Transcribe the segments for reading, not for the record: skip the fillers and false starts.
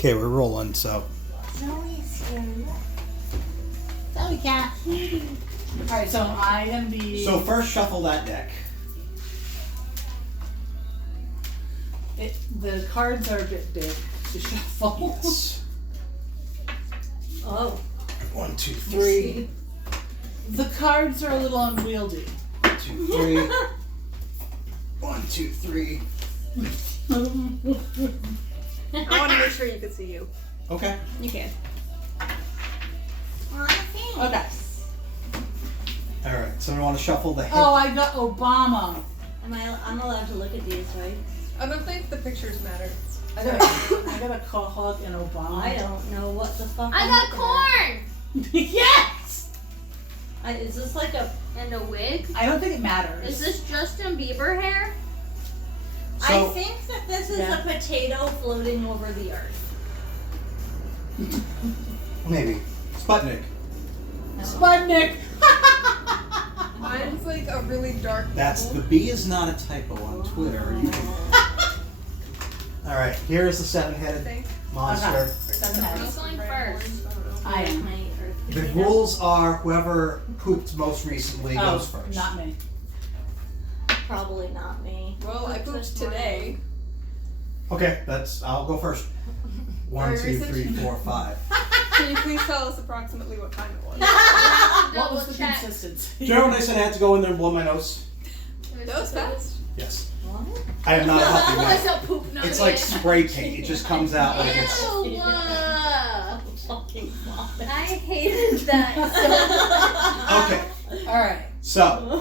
Okay, we're rolling, so. Zoe's here. Zoe cat. Alright, so I'm gonna be. So first shuffle that deck. The cards are a bit big to shuffle. Yes. Oh. 1, 2, 3. The cards are a little unwieldy. 1, 2, 3. 1, 2, 3. I want to make sure you can see you. Okay. You can. Okay. Alright, so we want to shuffle the head. Oh, I got Obama. I'm allowed to look at these, right? I don't think the pictures matter. I got a Kohog and Obama. I don't know what the fuck. I got corn! Yes! Is this like a? And a wig? I don't think it matters. Is this Justin Bieber hair? I think that this is Yeah. a potato floating over the earth. Maybe. Sputnik. No. Sputnik! Mine's like a really dark. That's the purple. B is not a typo on Twitter. You can... Alright, here's the 7-headed Think. monster. Okay. Or Seven something heads. else. Who's going Red first? ones, I don't know. I am. My earth The potato. rules are whoever pooped most recently goes first. Not me. Probably not me. Well, I pooped today. Okay, I'll go first. 1, Very 2, 3, 4, 5. Can you please tell us approximately what time it was? What was Double the check. consistency? Do you remember when I said I had to go in there and blow my nose? That was fast. Yes. What? I am not a healthy What's man. a poop nugget? It's like spray paint. It just comes out like it's... Ew! Fucking vomit. I hated that. Okay. Alright. So,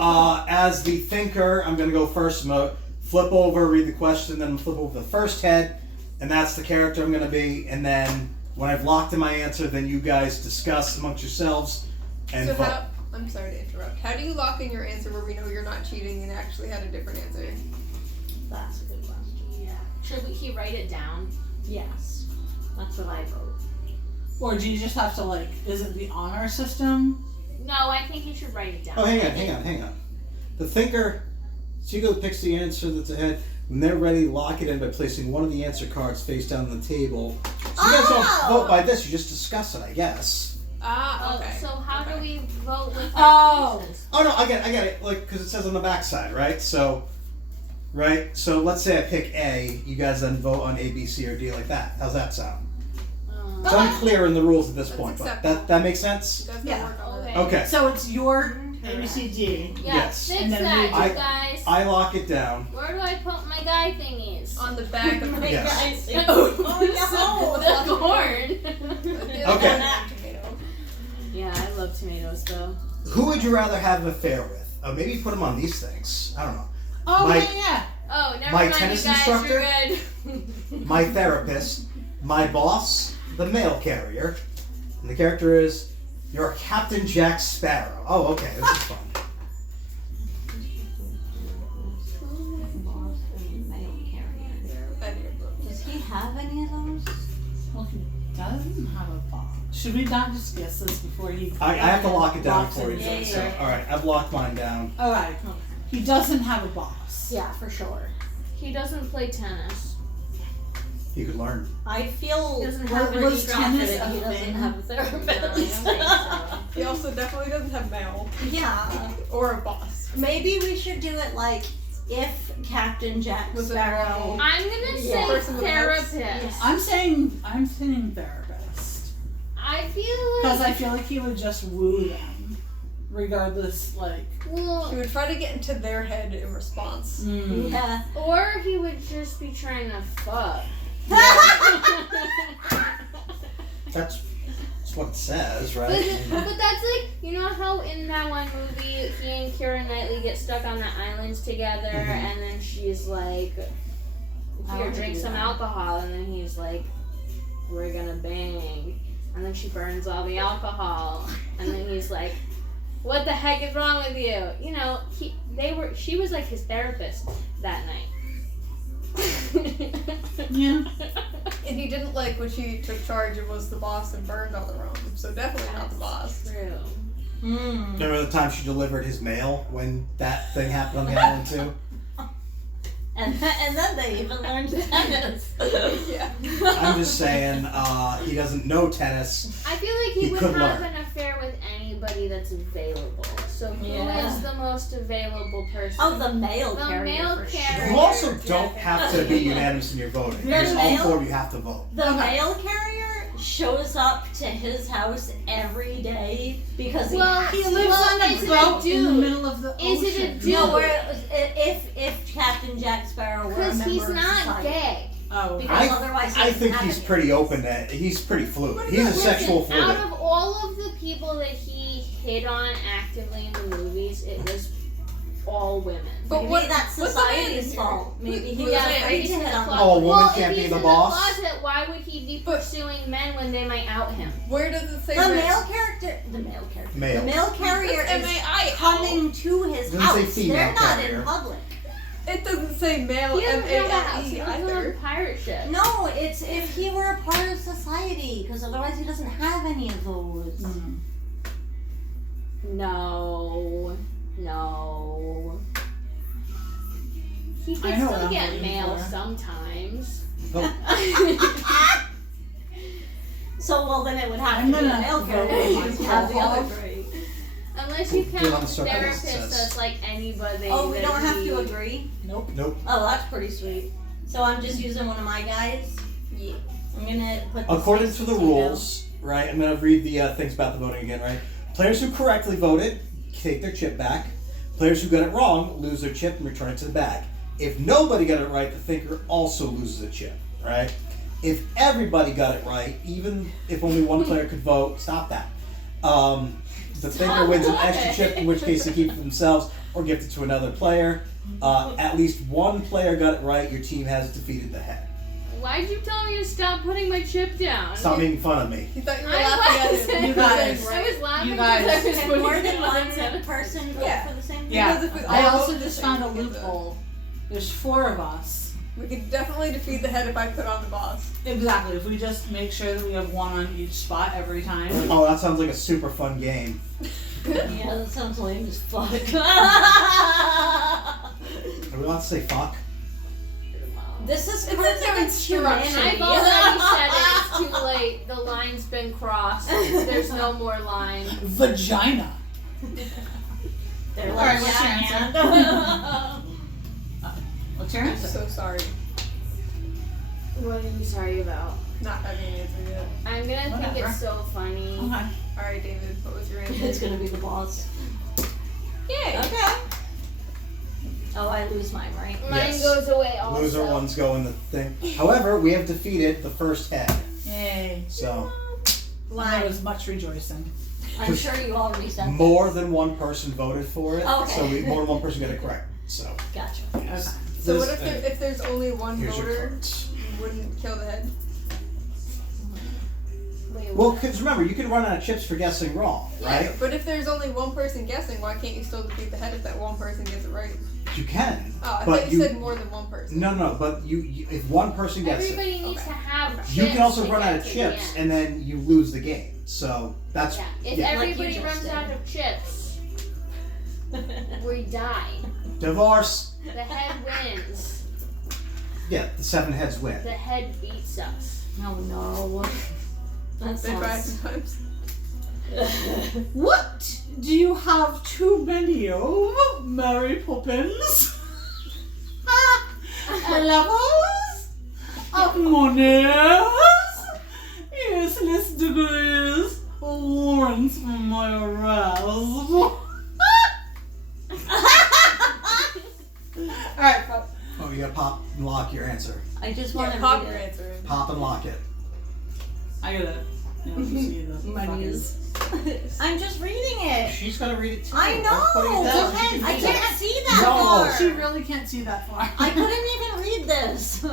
as the thinker, I'm going to go first. I'm going to flip over, read the question, then flip over the first head, and that's the character I'm going to be. And then when I've locked in my answer, then you guys discuss amongst yourselves and So vote. I'm sorry to interrupt. How do you lock in your answer where we know you're not cheating and actually had a different answer? That's a good question. Should he write it down? Yes. That's what I vote. Or do you just have to is it the honor system? No, I think you should write it down. Oh, hang on. The thinker, Chico picks the answer that's ahead. When they're ready, lock it in by placing one of the answer cards face down on the table. So you guys don't vote by this, you just discuss it, I guess. Ah, Oh, okay. so how do we vote with Oh. our pieces? Oh no, I get it. Because it says on the back side, right? So let's say I pick A, you guys then vote on A, B, C, or D like that. How's that sound? It's unclear in the rules at this That's point, but acceptable. that makes sense? You guys Yeah. can work on Okay. it. Okay. So it's your ABCD. Yeah, Yes. fix And then that, we- you I- guys. I lock it down. Where do I put my guy thingies? On the back of the Yes. Oh The corn. Okay. Tomato. Yeah, I love tomatoes though. Who would you rather have an affair with? Maybe put them on these things. I don't know. Oh, My- yeah. Oh, never My mind, tennis you guys. instructor? You're good. My therapist, my boss, the mail carrier, and the character is your Captain Jack Sparrow. Oh, okay, this is fun. Any of them. Does he have any of those? Well, he doesn't have a box. Should we not just guess this before he... I have to lock it down locks for you, it Jen. in? So, all right, I've locked mine down. Alright. He doesn't have a boss. Yeah, for sure. He doesn't play tennis. You could learn. I feel He doesn't pretty have was tennis confident he a doesn't thing? have a No, I don't therapist. think so. He also definitely doesn't have mail Yeah. or a boss. Maybe we should do it like if Captain Jack Was it Sparrow. I'm gonna Yeah. say Person with a house? therapist. I'm saying therapist. I feel Because like I feel like he would just woo them. Regardless, He would try to get into their head in response. Yeah. or he would just be trying to fuck. That's what it says, right? But that's like, you know how in that one movie he and Keira Knightley get stuck on the islands together and then she's like, I here, wanna drink do some that. alcohol, and then he's like, we're gonna bang, and then she burns all the alcohol, and then he's like, what the heck is wrong with you? You know, she was like his therapist that night. Yeah. And he didn't like when she took charge and was the boss and burned all the Rome. So definitely not the boss. True. Remember the time she delivered his mail when that thing happened on the island too? And then they even learned tennis. Yeah. I'm just saying, he doesn't know tennis. I feel like he He would could have learn. an affair with anybody that's available. So who Yeah. is the most available person? Oh, the male The carrier. male for carrier. Sure. You also don't have to be unanimous in your voting. You're There's male? all four you have to vote. The Okay. mail carrier shows up to his house every day because Well, He has lives Well, on is a it a boat in the dude? middle of the Is it a ocean. dude? No, if Captain Jack Sparrow were a Because member he's of not society. gay. Oh, Because otherwise he I doesn't think have he's any. pretty open. He's pretty fluid. He's a Listen, sexual fluid. out of all of the people that he hit on actively in the movies, it was all women. But Maybe what? that's what's the man society's here? fault. Maybe he Who's was the man? afraid He's to in hit the on closet. Oh, a woman well, can't if be he's the in boss? the closet, why would he be pursuing men when they might out him? Where does it say The man? Male. mail carrier is M-A-I-L. coming to his Doesn't house. say female They're not carrier. in public. It doesn't say male He doesn't have a house. M-A-L-E He lives on a either. pirate ship. No, it's if he were a part of society, because otherwise he doesn't have any of those. Mm. No. He I can know what still I'm get waiting mail for. sometimes. Oh, So well, then it would have I'm to be a gonna mail vote carrier. with You my have the roll other call. three. Unless you Get on count the circle, it therapist says. as like anybody. Oh, we that don't have he- to agree. Nope. nope. Oh, that's pretty sweet. So I'm just using one of my guys. Yeah. I'm gonna put. the According space to the potato. rules, right? I'm gonna read the things about the voting again, right? Players who correctly voted take their chip back. Players who got it wrong lose their chip and return it to the bag. If nobody got it right, the thinker also loses a chip, right? If everybody got it right, even if only one player could vote, stop that. The thinker wins an extra chip, in which case they keep it for themselves or gift it to another player. At least one player got it right, your team has defeated the head. Why'd you tell me to stop putting my chip down? Stop making fun of me. He thought you were I laughing at wasn't. him. You guys. I was laughing You guys. because I was Can putting more it than on one the- person vote Yeah. for the same thing? Yeah. Because if we I all also vote the just same, found a we get the- loophole. There's 4 of us. We could definitely defeat the head if I put on the boss. Exactly. If we just make sure that we have one on each spot every time. Oh, that sounds like a super fun game. Yeah, that sounds lame as fuck. Are we allowed to say fuck? This is It's part in their of instructions. I've already said it. It's too late. The line's been crossed. There's no more line. Vagina. They're Alright, like, what's your yeah, What's your I'm answer? so sorry. What are you sorry about? Not having an answer yet. I'm gonna think Whatever. it's so funny. Okay. Alright, David, what was your It's answer? gonna be the boss. Yay! Okay. Oh, I lose mine, right? Mine Yes. goes away also. Loser ones go in the thing. However, we have defeated the first head. Yay. So, There Line. was much rejoicing. I'm sure you already said more than one person voted for it. Okay. So, more than one person got it correct. So, that. Gotcha. Okay. So this- what if there's only one here's your voter, cards. you wouldn't kill the head? Wait, Well, what? because remember, you can run out of chips for guessing wrong, right? But if there's only one person guessing, why can't you still defeat the head if that one person gets it right? You can. Oh, I But thought you said more than one person. No, but you if one person gets it, Everybody needs to have chips. you can also to run get out of to the chips end. and then you lose the game. So that's Yeah. If yeah. everybody Like you just runs did. out of chips, we die. Divorce. The head wins. Yeah, the 7 heads win. The head beats us. Oh no. That They try sounds. sometimes. What? Do you have too many of, Mary Poppins? Levels? Of monies? Useless degrees? Warrants for my arrest? Alright, Pop. Oh, you gotta pop and lock your answer. I just want Yeah, to pop read your it. answer in. Pop and lock it. I gotta see the Monies. I'm just reading it. She's gonna read it too. I I'm know. putting it down. Go ahead. I She can can't see that No. far. She really can't see that far. I couldn't even read this.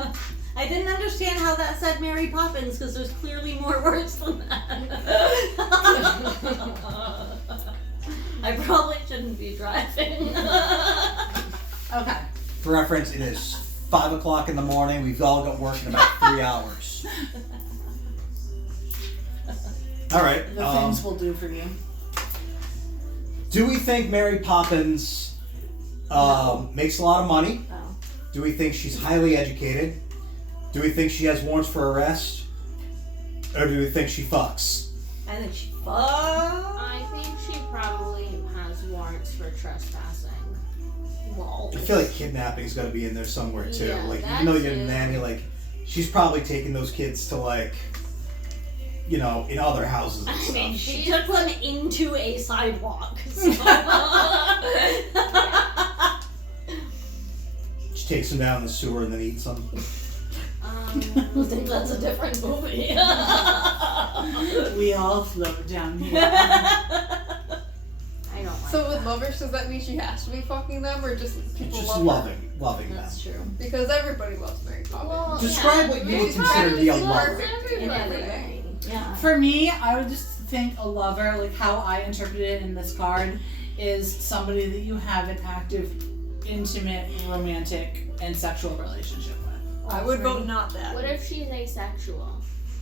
I didn't understand how that said Mary Poppins because there's clearly more words than that. I probably shouldn't be driving. Okay. For reference, it is 5 o'clock in the morning. We've all got work in about 3 hours. All right. The things we'll do for you. Do we think Mary Poppins makes a lot of money? Oh. Do we think she's highly educated? Do we think she has warrants for arrest? Or do we think she fucks? I think she fucked. I think she probably has warrants for trespassing. Well, I feel like kidnapping's got to be in there somewhere too. Yeah, Like that even though you're a too. nanny, like she's probably taking those kids to like, you know, in other houses and I stuff. mean, she took them into a sidewalk. So. She takes them down the sewer and then eats them. I think that's a different movie. We all float down here. I don't like So with that. lovers, does that mean she has to be fucking them, or just people Just love her? loving them. That's true. Because everybody loves Mary Poppins. Well, Describe what you would consider to be a Loves lover. In everybody. everything. Yeah. For me, I would just think a lover, like how I interpret it in this card, is somebody that you have an active, intimate, romantic, and sexual relationship with. I would vote not that. What if she's asexual?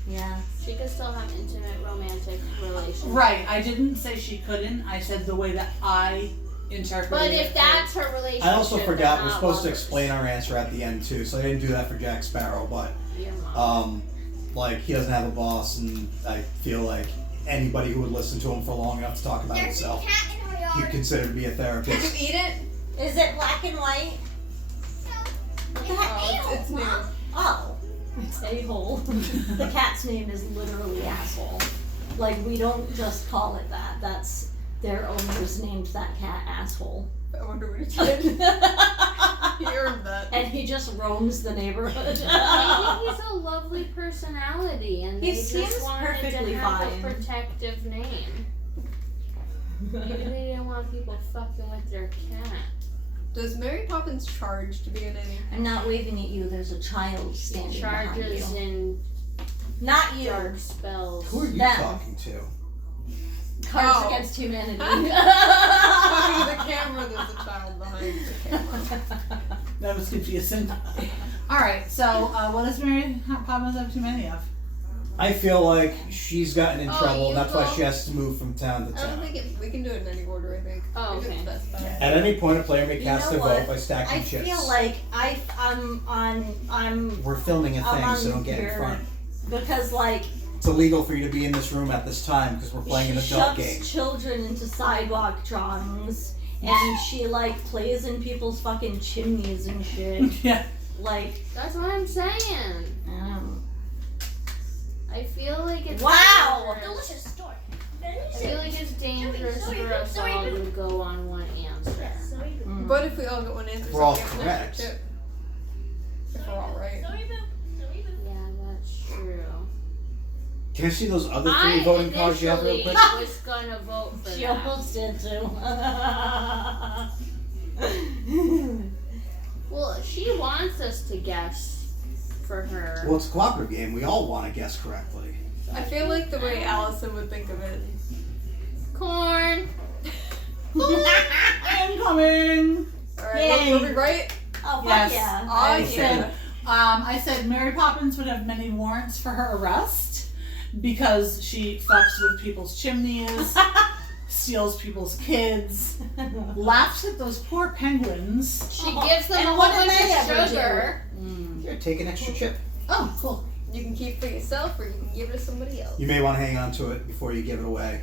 Yeah. She could still have intimate romantic relations. Right, I didn't say she couldn't, I said the way that I interpreted But it. if that's her relationship, I also forgot they're we're not supposed to lovers. explain our answer at the end too, so I didn't do that for Jack Sparrow. But Your mom. like he doesn't have a boss, and I feel like anybody who would listen to him for long enough to talk about himself, he'd consider to be a Did therapist. you eat it? Is it black and white? What the heck? Oh, it's new. Oh, it's a-hole. The cat's name is literally asshole. Like, we don't just call it that. That's their owners named that cat asshole. I wonder what he did. He earned that. And he just roams the neighborhood. I think he's a lovely personality, and He they seems just wanted perfectly to have fine. a protective name. Maybe they didn't want people fucking with their cat. Does Mary Poppins charge to be a nanny? I'm not waving at you. There's a child standing Charges behind you. in Not you. dark spells. Who are you Them. talking to? Cards Oh. Against Humanity. Talking to the camera, there's a child behind the camera. That was confusing. Alright, so what does Mary Poppins have too many of? I feel like she's gotten in Oh, trouble, and you that's why go. she has to move from town to I don't town. think we can do it in any order, I think. Oh, We do okay. the best bet. At any point, a player may You cast know their vote what? by stacking I chips. feel like I'm We're filming a I'm thing, on so don't get in your- front. because like It's illegal for you to be in this room at this time because we're playing an she adult shoves game. children into sidewalk drawings and she like plays in people's fucking chimneys and shit. Yeah. Like, That's what I'm saying. I feel like it's wow. dangerous. story. I feel like it's dangerous for us all to go on one answer. Mm. But if we all get one answer, We're all so we get an correct. extra chip. If we're all right. Yeah, that's true. Can I see those other I three voting cards you have real initially quick? was gonna vote for She that. almost did too. Well, she wants us to guess for her. Well, it's a cooperative game. We all want to guess correctly. I feel like the way Allison would think of it. Corn. Incoming! Alright, Yay. were we right? Oh, fuck Yes. yeah. Oh, I said, I said Mary Poppins would have many warrants for her arrest because she fucks with people's chimneys, steals people's kids, laughs at those poor penguins. She Oh, gives them and a whole what did bunch they of ever sugar. Here, take an extra chip. Oh, cool. You can keep for yourself or you can give it to somebody else. You may want to hang on to it before you give it away.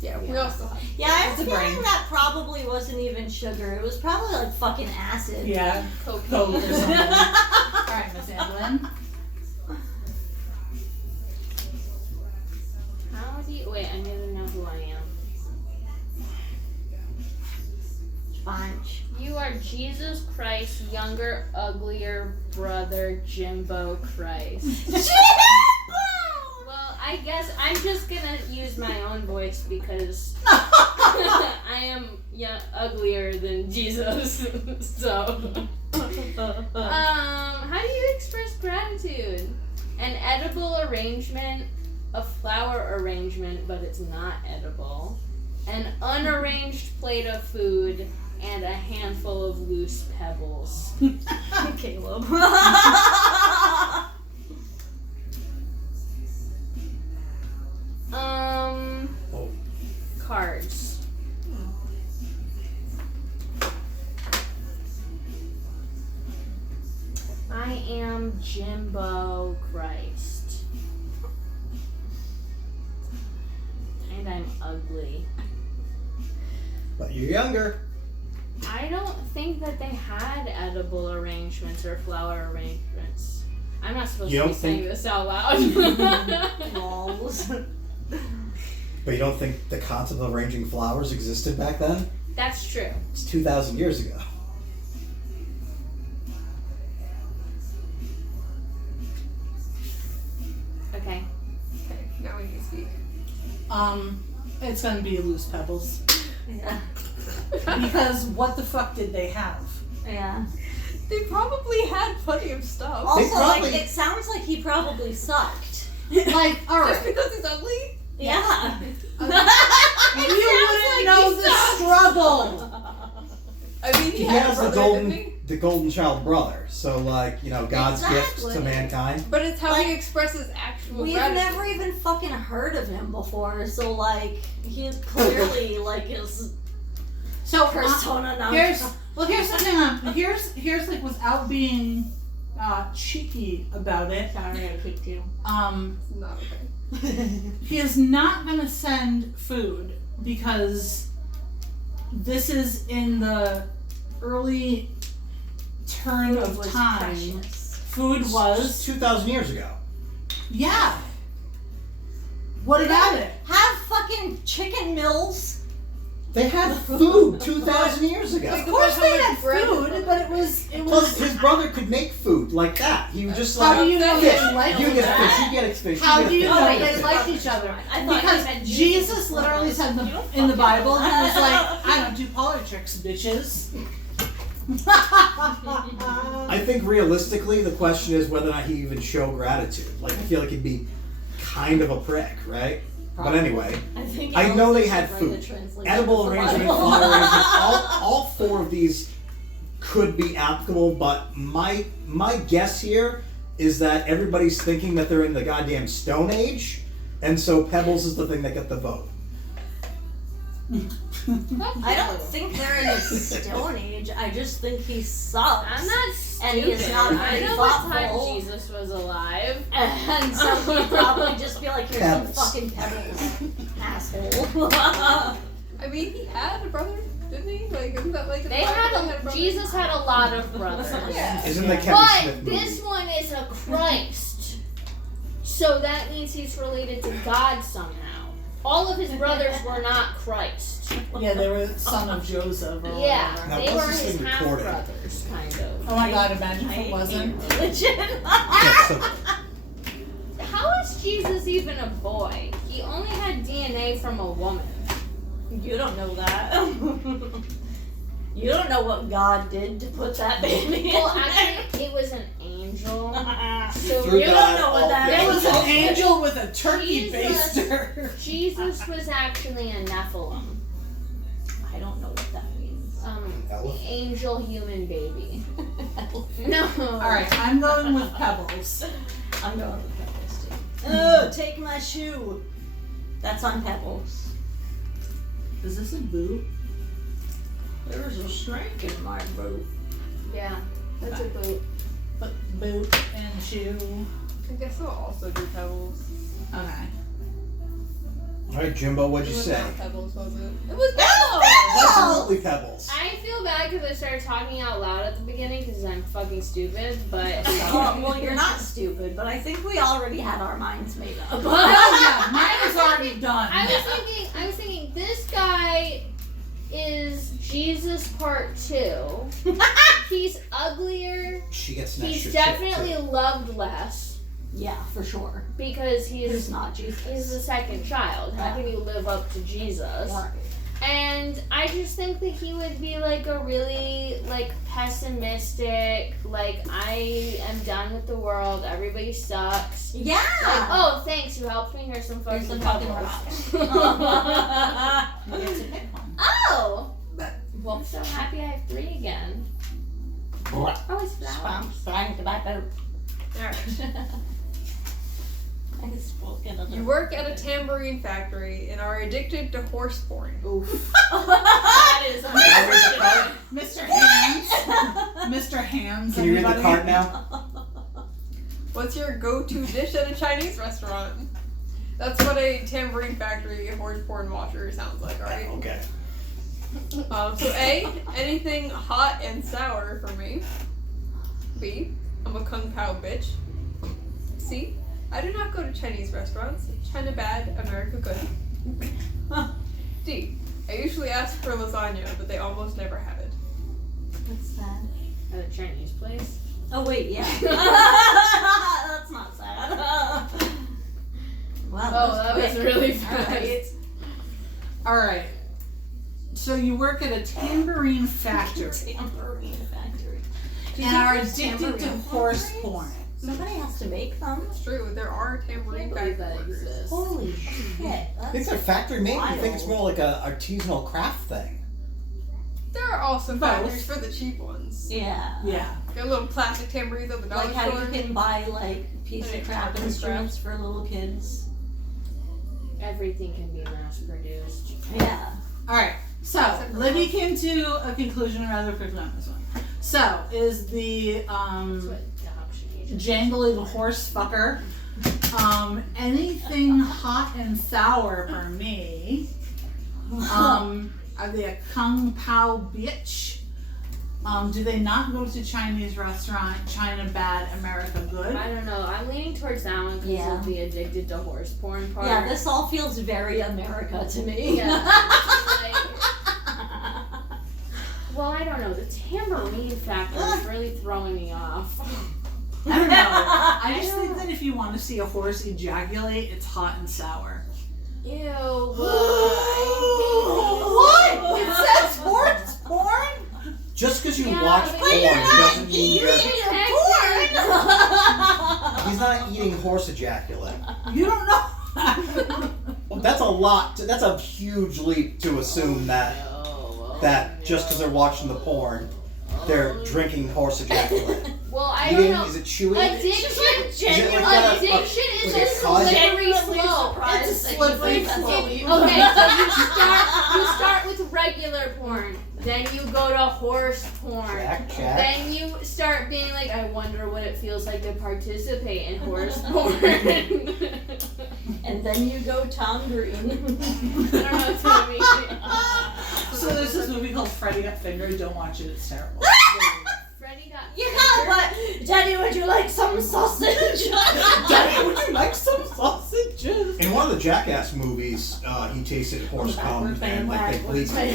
Yeah, we also have. Yeah, I It's have a a feeling brain. that probably wasn't even sugar. It was probably like fucking acid. Yeah, Cocaine. Coke or something. Alright, Miss Evelyn. How do you wait? I need to know who I am. Sponge. You are Jesus Christ's younger, uglier brother, Jimbo Christ. Well, I guess I'm just gonna use my own voice because I am uglier than Jesus. So, how do you express gratitude? An edible arrangement, a flower arrangement, but it's not edible. An unarranged plate of food, and a handful of loose pebbles. Caleb. Oh. Cards. Jimbo Christ. And I'm ugly. But you're younger. I don't think that they had edible arrangements or flower arrangements. I'm not supposed You to be don't saying think- this out loud. Lols. But you don't think the concept of arranging flowers existed back then? That's true. It's 2,000 years ago. Okay. Okay, now we can speak. It's gonna be loose pebbles. Yeah. Because what the fuck did they have? Yeah. They probably had plenty of stuff. Also, probably- like, it sounds like he probably sucked. Like, Just alright. because he's ugly? Yeah. You wouldn't know the struggle. I mean, he He had has a the brother, didn't he? golden child brother. So, like, you know, God's gift to Exactly. mankind. But it's how Like, he expresses actual We've gratitude. never even fucking heard of him before, so like he's clearly like his So persona non here's the thing. Here's like without being cheeky about it. Sorry, I kicked you. It's not okay. He is not gonna send food because this is in the early turn Food of was time. precious. Food was 2,000 years ago. yeah. What about it? Have fucking chicken mills. They had food 2,000 years ago. Of course How they much had bread food, is but it was Plus, his brother could make food like that. He was just How like, do you know fish. they liked You each get other? fish, you get fish, How you do you get know fish. Oh, wait, they that's liked fine. each other? I thought Because you meant Jesus literally said You don't in the fucking Bible, know he was that. like, I don't do politics, bitches. I think realistically, the question is whether or not he even show gratitude. Like, I feel like he'd be kind of a prick, right? But anyway, I think I know they Elvis had should write food. the translation Edible of the arrangement, Bible. flower arrangement, all four of these could be applicable, but my guess here is that everybody's thinking that they're in the goddamn Stone Age, and so Pebbles is the thing that got the vote. I don't think they're in the Stone Age. I just think he sucks. I'm not stupid. And he's not I very know what thoughtful. time Jesus was alive. And so he'd probably just be like, here's some Pebbles. fucking pebbles, asshole. I mean, he had a brother, didn't he? Like, isn't that like in the They Bible, had he had a brother? Jesus had a lot of brothers. Yeah. Isn't the Kevin But Smith movie? this one is a Christ. So that means he's related to God somehow. All of his brothers were not Christ. Yeah, they were the son of Joseph or Yeah, whatever. Now, they what's were this his thing half recorded? brothers, kind of. Oh my god, imagine if it wasn't. Religion. Yeah, so- How is Jesus even a boy? He only had DNA from a woman. You don't know that. You don't know what God did to put that baby in Well, there. actually, it was an angel. So Through You don't God, know what all that There things was is. an angel with a turkey Jesus. baster. Jesus was actually a Nephilim. I don't know what that means. Elephant? Angel human baby. No. Alright, I'm going with Pebbles. I'm going with Pebbles too. Oh, take my shoe. That's on Pebbles. Is this a boot? There's a snake in my boot. Yeah, that's a boot. But boot and shoe. I guess I'll also do Pebbles. Okay. Alright, Jimbo, what'd you It was say? not Pebbles, was it? It was Pebbles! Absolutely Pebbles. I feel bad because I started talking out loud at the beginning because I'm fucking stupid, but Well, you're not stupid, but I think we already had our minds made up. Oh yeah, mine is already done. I was thinking this guy is Jesus part 2. He's uglier. She gets an extra He's chip, definitely too. loved less Yeah, for sure. because He's he's not the Jesus. second child. How can you live up to Jesus? Right. And I just think that he would be like a really like pessimistic, like I am done with the world, everybody sucks. Yeah. Like, oh thanks, you helped me, here's some Here's fucking some fucking pebbles. You get to pick one. Oh! Well, I'm so happy I have 3 again. Oh, it's flowers. Trying to buy boat. Alright. I spoke another. You work at a tambourine factory and are addicted to horse porn. Oof. That is Mr. Hands. Mr. Hands. Can you read the everybody. card now? What's your go-to dish at a Chinese restaurant? That's what a tambourine factory horse porn watcher sounds like, alright? Okay. So A, anything hot and sour for me. B, I'm a kung pao bitch. C, I do not go to Chinese restaurants. China bad, America good. D, I usually ask for lasagna, but they almost never have it. That's sad. At a Chinese place. Oh wait, yeah. That's not sad. Wow. Oh, that was quick. really All fast. right. Alright. So you work at a tambourine factory Tambourine factory. Do you and think are there's addicted to tambourine horse factories? porn. Somebody has to make them. It's true, there are tambourine I can't believe factory that workers. exists. Holy shit. I think That's they're factory made. I think it's wild. more like a artisanal craft thing. There are also Both. factories for the cheap ones. Yeah. Yeah. Got little plastic tambourines at the dollar Like how store. you can buy like piece Like of crap arts and instruments for little kids. Everything can be mass produced. Yeah. Alright. So Except for Libby one. came to a conclusion rather quickly on this one. So is the That's what the option you just jangly horse fucker. Anything hot and sour for me. Are they a kung pao bitch? Do they not go to Chinese restaurant? China bad, America good. I don't know. I'm leaning towards that one because Yeah. of the addicted to horse porn part. Yeah, this all feels very America to me. Yeah. Well, I don't know. The tambourine factor is really throwing me off. I don't know. I just I think don't- that if you want to see a horse ejaculate, it's hot and sour. Ew. What? It says horse porn? Just because you Yeah, watch but porn you're doesn't mean you're. Porn. He's not eating horse ejaculate. You don't know. Well, that's a lot. That's a huge leap to assume that just because they're watching the porn, they're drinking horse ejaculate. Well, I Eating? don't know. Is it chewing? Addiction like that? addiction is Like a just cause? very slow. It's a slippery Okay, so slope. you start with regular porn, then you go to horse porn, Check. then you start being like, I wonder what it feels like to participate in horse porn. And then you go Tom Green. I don't know what that means. So there's this movie called Freddy Got Fingered. Don't watch it. It's terrible. Freddie got Yeah, but Daddy, would you like some sausage? Daddy, would you like some sausages? In one of the Jackass movies, he tasted horse cum and like they bleed. They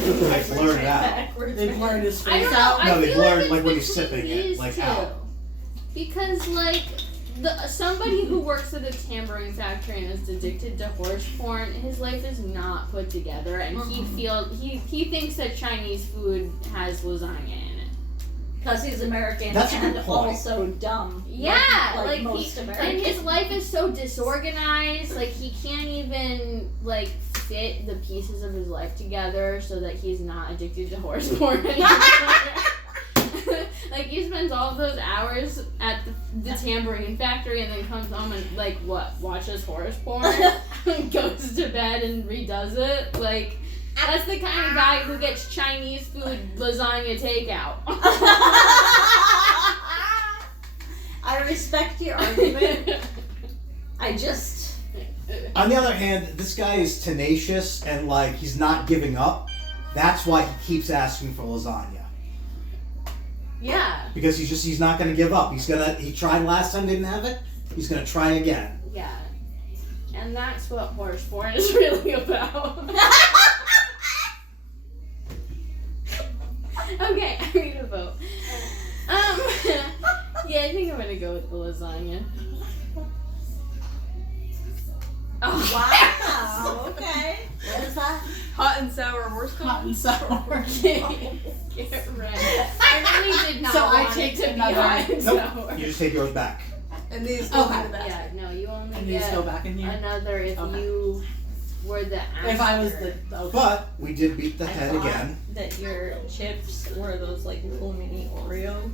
blurred it out. They blurred his I face don't know. out. No, I they feel blurred, like, like, when it's he's sipping between it, these like, two. out. Because like somebody who works at a tambourine factory and is addicted to horse porn, his life is not put together, and he thinks that Chinese food has lasagna in it. Because he's American That's a and good point. also dumb. Yeah, like like most he, Americans. and his life is so disorganized. Like he can't even like fit the pieces of his life together so that he's not addicted to horse porn anymore. Like he spends all of those hours at the tambourine factory and then comes home and like watches horse porn, goes to bed and redoes it. Like that's the kind of guy who gets Chinese food lasagna takeout. I respect your argument. I just. On the other hand, this guy is tenacious and like he's not giving up. That's why he keeps asking for lasagna. Yeah. Because he's not gonna give up. He tried last time, didn't have it. He's gonna try again. Yeah. And that's what horse porn is really about. Okay, I need a vote. Yeah, I think I'm gonna go with the lasagna. Oh, Wow. Okay. What is that? Hot and sour horse cum. Hot and sour. Get right. I really did not So I want take it to be another- hot and Nope. sour. You just take yours back. And these go Okay. in the basket. Yeah, no, you only And these get go back in here. another if Okay. you were the If I was actor. the okay. But we did beat the I head thought again. that your chips were those like little mini Oreos,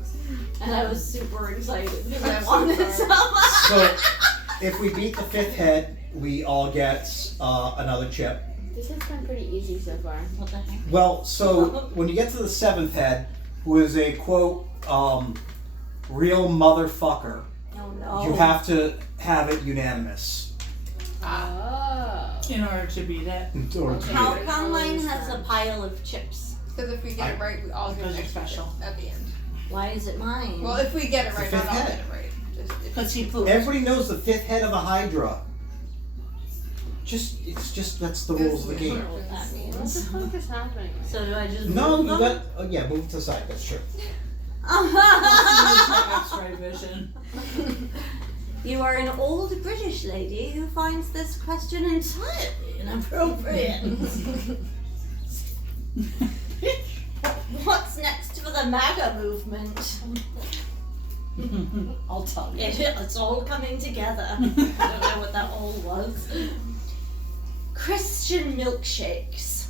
and I was super excited because I I'm so wanted sorry. some. So if we beat the fifth head, we all get another chip. This has been pretty easy so far. What the heck? Well, so when you get to the seventh head, who is a quote, real motherfucker, Oh no. You have to have it unanimous. Oh. In order to beat it. in order to How beat it. come mine has a pile of chips? Because if we get it right, we all get Because an you're extra special. chip at the end. Why is it mine? Well, if we get it It's the right, not fifth all head. get it right. Because he pooped. Everybody knows the 5th head of a Hydra. That's the rules of the I game. don't know what that What the means. fuck is happening? So do I just No, move you them? got. Yeah, move to the side. That's true. X-ray vision. You are an old British lady who finds this question entirely inappropriate. What's next for the MAGA movement? I'll tell you. It's all coming together. I don't know what that all was. Christian milkshakes.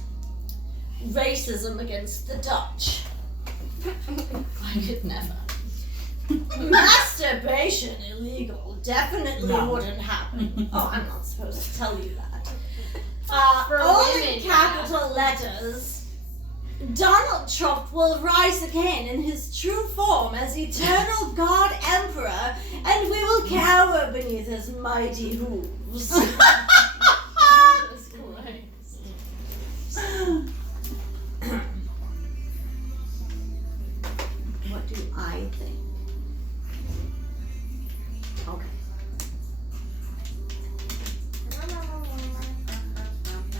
Racism against the Dutch. I could never. Masturbation illegal. Definitely No. wouldn't happen. Oh, I'm not supposed to tell you that. For All women, in capital letters. Donald Trump will rise again in his true form as eternal God Emperor, and we will cower beneath his mighty hooves. Jesus Christ. What do I think? Okay.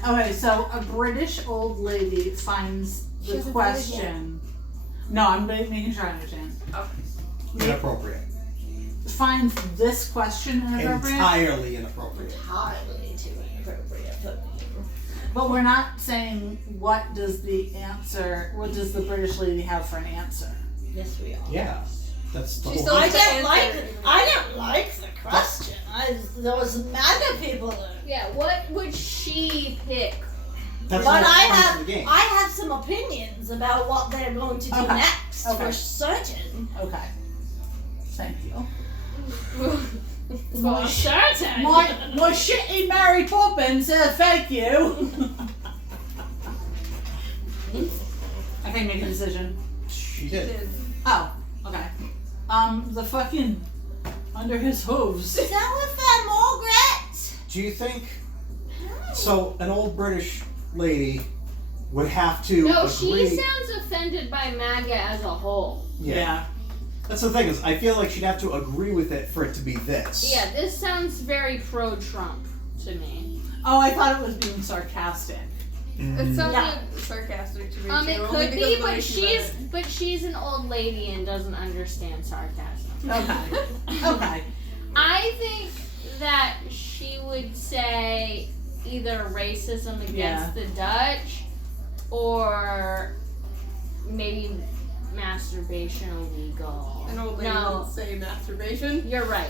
Okay, so a British old lady finds the She's a question. No, I'm making sure I understand. Inappropriate. Finds this question inappropriate, Entirely inappropriate. Entirely too inappropriate for me. but we're not saying what does the British lady have for an answer. Yes, we are. Yeah, that's the She's whole. still- I the don't like. answer. I don't like the question. Those MAGA people. Yeah, what would she pick? That's But not I the point have of the game. I have some opinions about what they're going to do Okay. next Okay. for certain. Okay. Thank you. For certain. My shitty Mary Poppins says thank you. I can't make a decision. She did. Oh, okay. The fucking under his hooves. So with Margaret. Do you think? So an old British lady would have to No, agree. she sounds offended by MAGA as a whole. Yeah. That's the thing is, I feel like she'd have to agree with it for it to be this. Yeah, this sounds very pro-Trump to me. Oh, I thought it was being sarcastic. It sounded Yeah. sarcastic to me too. It only could because be, of the way but she read it. she's an old lady and doesn't understand sarcasm. Okay. Okay. I think that she would say either racism against Yeah. the Dutch or maybe masturbation illegal. An old lady No, would say masturbation. you're right.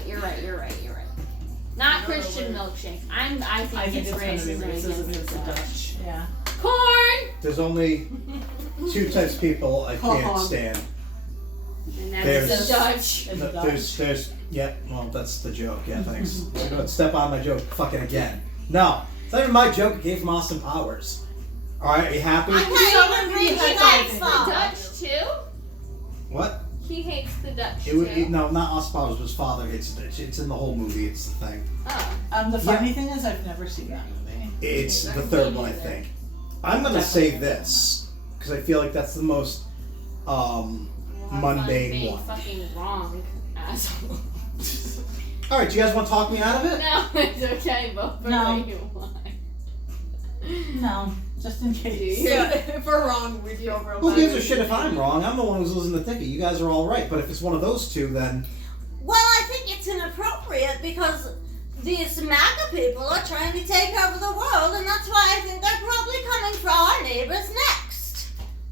Not I don't know Christian where- milkshake. I think it's gonna be racism against the Dutch. Yeah. Corn! There's only two types of people I can't Hog. stand. And that's There's- the Dutch. It's No, Dutch. there's, yeah, well, that's the joke. Yeah, thanks. Don't step on my joke fucking again. No, it's not even my joke. It came from Austin Powers. All right, are you happy? I'm not even reading that The far. Dutch too? What? He hates the Dutch It, too. no, not Austin Powers. But his father hates Dutch. It's in the whole movie. It's the thing. Oh. The funny thing is, I've never seen that movie. It's the third one, I think. I'm gonna say this because I feel like that's the most mundane being one. fucking wrong, asshole. All right, do you guys want to talk me out of it? No, it's okay, vote for No. what you want. No, just in case. Yeah, if we're wrong, we'd go over. Who gives a shit if I'm wrong? I'm the one who's losing the ticket. You guys are all right. But if it's one of those two, then Well, I think it's inappropriate because these MAGA people are trying to take over the world, and that's why I think they're probably coming for our neighbors next.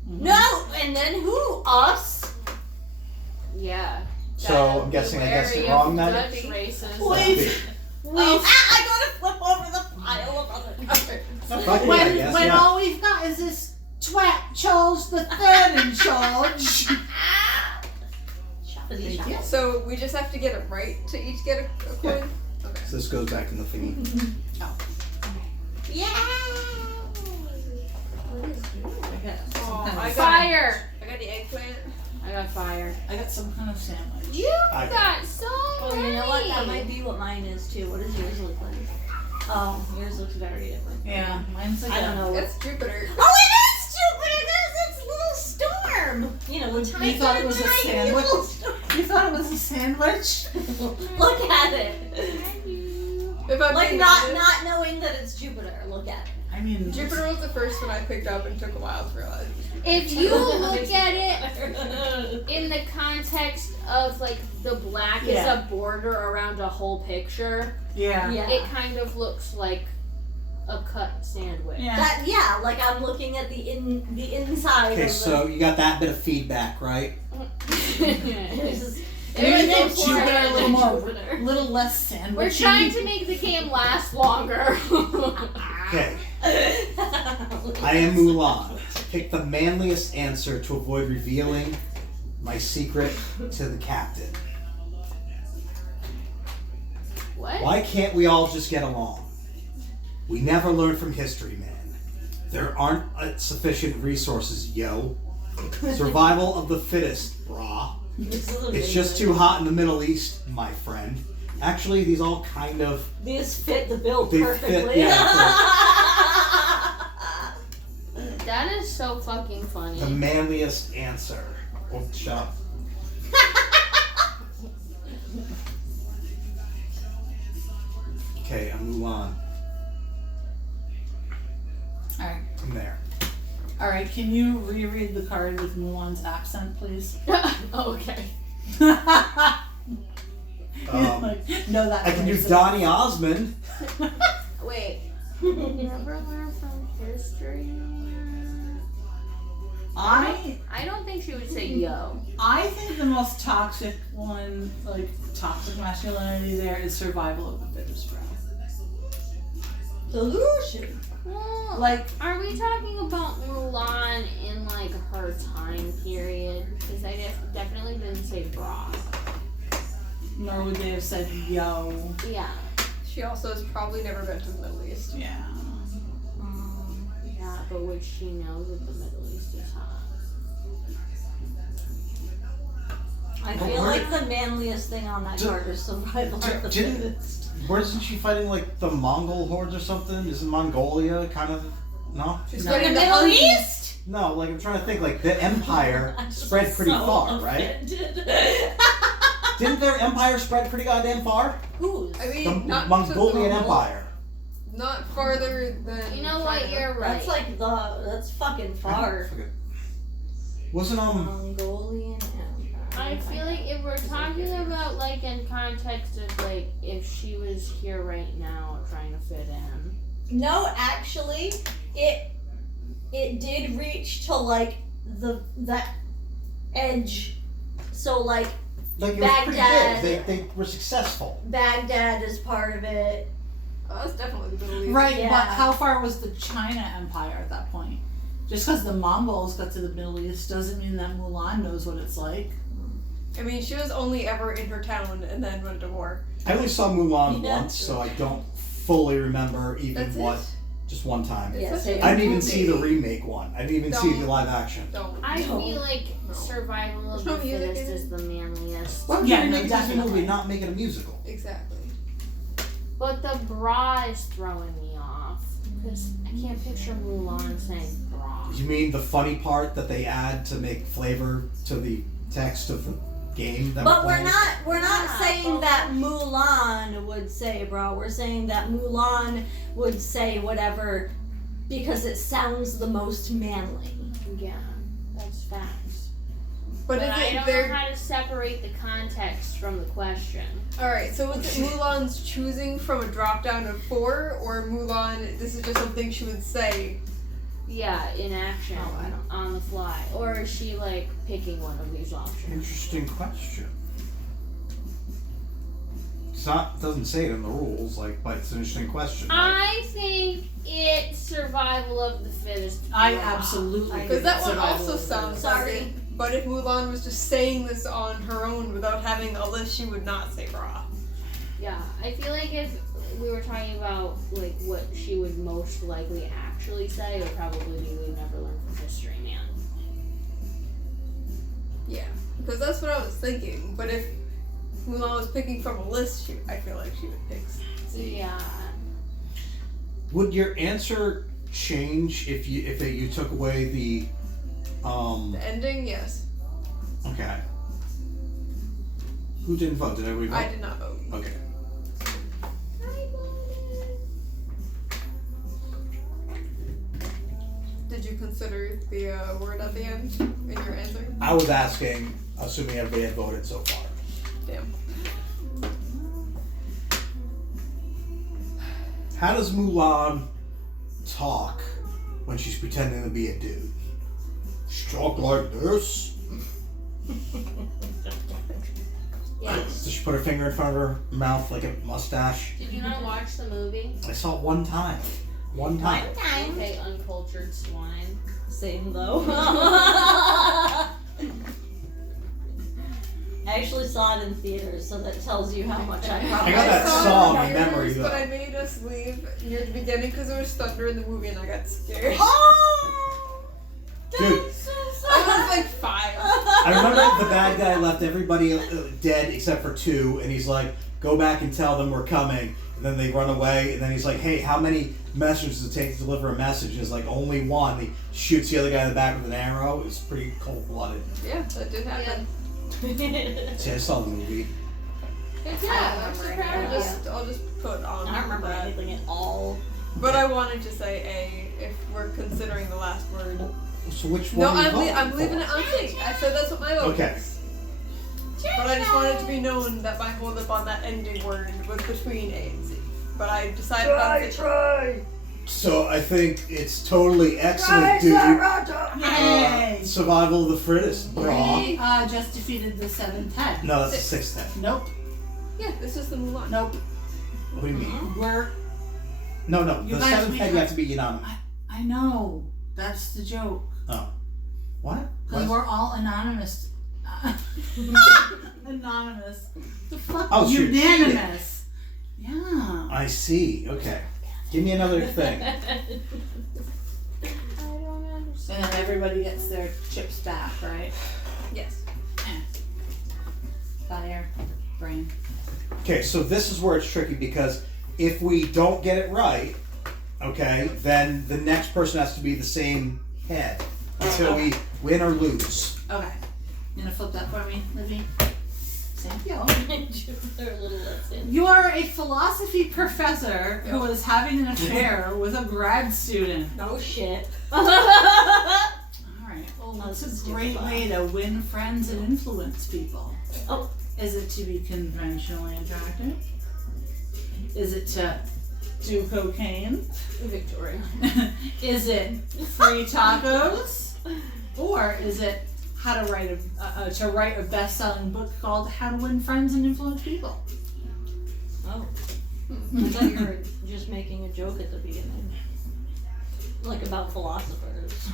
Mhm. No, and then who? Us? Yeah. So, I'm guessing I guessed it wrong then? Dutch races. Wait. Oh, I gotta flip over the pile of other cards. fuck me, I guess. When Yeah. all we've got is this twat Charles the Third in charge. Shoppity Thank you. shop. So we just have to get it right to each get a coin. Okay. So this goes back in the thingy. Yeah. Oh, I got Fire! I got the eggplant. I got fire. I got some kind of sandwich. You I- got so Oh, many. you know what? That might be what mine is too. What does yours look like? Oh, yours looks very different. Yeah, mine's like I don't know. It's Jupiter. Oh, it is Jupiter! There's its little storm! You know, a tiny, You thought it was a tiny sandwich? little storm. You thought it was a sandwich? Look at it. If I'm Like being not honest, knowing that it's Jupiter. Look at it. I mean, Jupiter was the first one I picked up and took a while to realize. If you look at it in the context of like the black Yeah. is a border around a whole picture, yeah. Yeah. it kind of looks like a cut sandwich. Yeah. Like I'm looking at the inside Okay, of so you got that bit of feedback, right? the Maybe make Everything's Jupiter a little more, Jupiter. little less sandwichy. We're trying to make the game last longer. Okay. I am Mulan. Pick the manliest answer to avoid revealing my secret to the captain. What? Why can't we all just get along? We never learn from history, man. There aren't sufficient resources, yo. Survival of the fittest, brah. It's just too hot in the Middle East, my friend. Actually, these all kind of... These fit the bill They fit, perfectly. That is so fucking funny. the manliest answer. Oh, shut up. Okay, I'm Mulan. Alright. I'm there. Alright, can you reread the card with Mulan's accent, please? Okay. No, that I can do person. Donny Osmond. Wait. Never learn from history. I don't think she would say yo. think the most toxic one, like toxic masculinity there is survival of the fittest, bro. Solution. Well, Like, are we talking about Mulan in like her time period? Because I definitely didn't say bra. nor would they have said yo. Yeah. She also has probably never been to the Middle East. Yeah. Yeah, but would she know that the Middle East is hot? I But feel where- like the manliest thing on that card is survival of the Didn't- fittest. Wasn't she fighting like the Mongol hordes or something? Isn't Mongolia kind of... No? She's No. fighting In the the Middle Huns. East? No, like I'm trying to think, like the empire I'm spread pretty so far, right? offended. Didn't their empire spread pretty goddamn far? Whose? I mean, The not Mongolian to the Empire. Not farther than. You know what? China. You're right. That's like that's fucking far. Wasn't Mongolian Empire. I feel like if we're talking about like in context of like if she was here right now trying to fit in. No, actually, it did reach to like that edge. So like like it was pretty Baghdad. big. They were successful. Baghdad is part of it. Oh, that's definitely the Middle East. Right, Yeah. but how far was the China Empire at that point? Just because the Mongols got to the Middle East doesn't mean that Mulan knows what it's like. I mean, she was only ever in her town and then went to war. I only saw Mulan Yeah. once, so I don't fully remember even That's what. it. Just one time. Yeah, It's same. such a I didn't even movie. see the remake one. I didn't even see the Don't. live action. Don't. I No. feel like No. survival of There's no the music fittest in it. is the manliest. Why would Yeah, you no, remake this definitely. movie, not make it a musical? Exactly. But the bra is throwing me off. Because I can't picture Mulan saying bra. You mean the funny part that they add to make flavor to the text of the game? That But we're we're Yeah, not saying but- that Mulan would say bro. We're saying that Mulan would say whatever because it sounds the most manly. Yeah, that's facts. But But is I it don't their? know how to separate the context from the question. Alright, so is it Mulan's choosing from a drop down of 4, or Mulan, this is just something she would say? Yeah, in action, Oh, I don't- on the fly. Or is she like picking one of these options? Interesting question. Doesn't say it in the rules, like, but it's an interesting question. like- I think it's survival of the fittest. I bra. absolutely I- think Because that it's one survival also of the sounds fittest. like Sorry. it. But if Mulan was just saying this on her own without having a list, she would not say bra. Yeah, I feel like if we were talking about like what she would most likely actually say, it would probably be "We've never learned from history, man." Yeah, because that's what I was thinking. But if Mulan was picking from a list, I feel like she would pick Z. Yeah. Would your answer change if you took away the The ending, yes. Okay. Who didn't vote? Did everybody vote? I did not vote. Okay. Did you consider the word at the end in your answer? I was asking, assuming everybody had voted so far. Damn. How does Mulan talk when she's pretending to be a dude? She talk like this? Yes. Does she put her finger in front of her mouth like a mustache? Did you not watch the movie? I saw it one time. One time. Okay, uncultured swine. Same though. I actually saw it in theaters, so that tells you how much I probably I got that saw song it in memory, theaters, though. But I made us leave near the beginning because there was thunder in the movie and I got scared. Oh! Dude. That's so I sad. was like 5. I remember the bad guy left everybody dead except for 2, and he's like, go back and tell them we're coming. And then they run away, and then he's like, hey, how many messages does it take to deliver a message? And it's like, only 1. He shoots the other guy in the back with an arrow. It's pretty cold-blooded. Yeah, that did happen. See, I saw the movie. It's Yeah, fine. I remember I'll just put on I don't remember that. anything at all. But I wanted to say A if we're considering the last word. So which No, one are you voting I'm for? leaving it on C. I said that's what my vote Okay. is. But I just wanted to be known that my hold up on that ending word was between A and Z. But I decided on C. So I think it's totally excellent, dude. Yay! Survival of the fittest, brah. We just defeated the 7th head. No, that's the 6th head. Nope. Yeah, this is the Mulan. Nope. What do you mean? We're. No, You the guys, 7th we head you have- have to be unanimous. I know. That's the joke. What? Because What? we're all anonymous. Anonymous. The fuck? Oh, so you're unanimous. Yeah. I see. Okay. Give me another thing. I don't understand. And then everybody gets their chips back, right? Yes. Fire. Brain. Okay, so this is where it's tricky because if we don't get it right, okay, then the next person has to be the same head until we win or lose. Okay. You gonna flip that for me, Livy? Thank you. They're a little less in. You are a philosophy professor who is having an affair with a grad student. No shit. Alright, well, what's That's a great stupid. way to win friends and influence people? Oh. Is it to be conventionally attractive? Is it to do cocaine? Victoria. Is it free tacos? Or is it how to write a best-selling book called How to Win Friends and Influence People? Oh. I thought you were just making a joke at the beginning. Like about philosophers.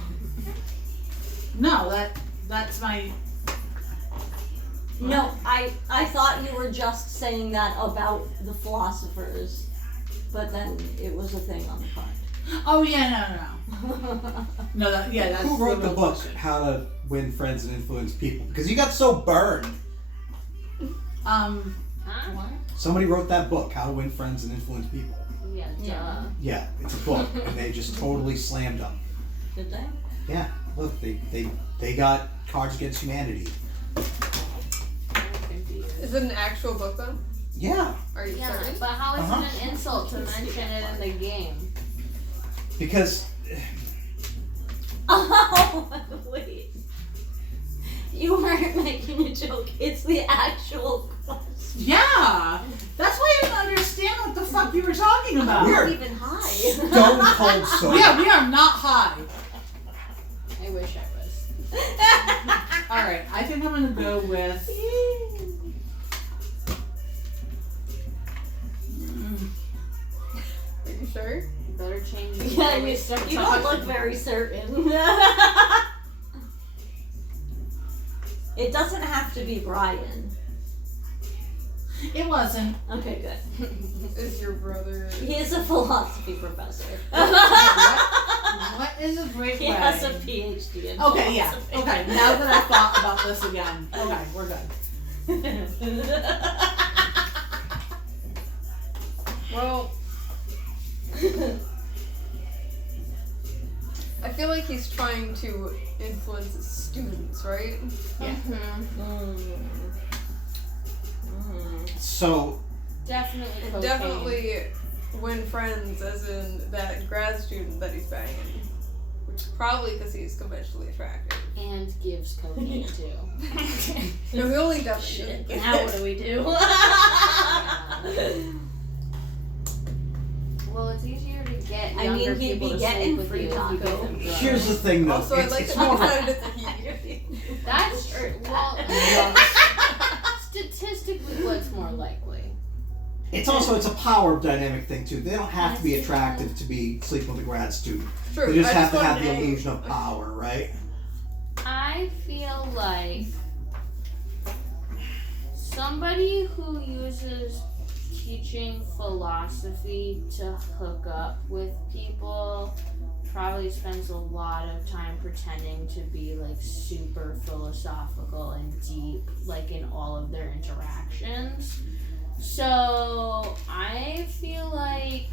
No, that's my. No, I thought you were just saying that about the philosophers, but then it was a thing on the front. Oh yeah, no. That's Who wrote the real book, bullshit. How to Win Friends and Influence People? Because you got so burned. Huh? What? Somebody wrote that book, How to Win Friends and Influence People. Yeah, Yeah. Yeah, it's a book, and they just totally slammed them. Did they? Yeah, look, they got Cards Against Humanity. I'm confused. Is it an actual book though? Yeah, Are you Yeah, certain? but how is Uh-huh. it an insult to mention it in the game? because Oh, wait. You weren't making a joke. It's the actual question. Yeah, that's why I didn't understand what the fuck you were talking about. Weird. Not even high. Stone Cold Sober. Yeah, we are not high. I wish I was. All right, I think I'm gonna go with. Are you sure? You better change it. Yeah, before we you start don't talking. look very certain. It doesn't have to be Brian. It wasn't. Okay, good. Is your brother? He is a philosophy professor. What? What is a great He way? has a PhD in Okay, yeah. philosophy. Okay, now that I've thought about this again. Okay, we're good. Well, I feel like he's trying to influence his students, right? Yeah. So Definitely And cocaine. definitely win friends, as in that grad student that he's banging. Which is probably because he's conventionally attractive. And gives cocaine too. No, he only does Shit. it. Now what do we do? Well, it's easier to get I younger mean, he'd people be to getting sleep with free you if you give taco. them drugs. here's the thing, though. Also, I like it's that more he decided it's a he. That's true. Well, statistically, what's more likely? it's a power dynamic thing too. They don't have to be attractive to be sleeping with a grad student. True. They just I have to want have the an A. illusion of power, right? I feel like somebody who uses teaching philosophy to hook up with people probably spends a lot of time pretending to be like super philosophical and deep, like in all of their interactions. So I feel like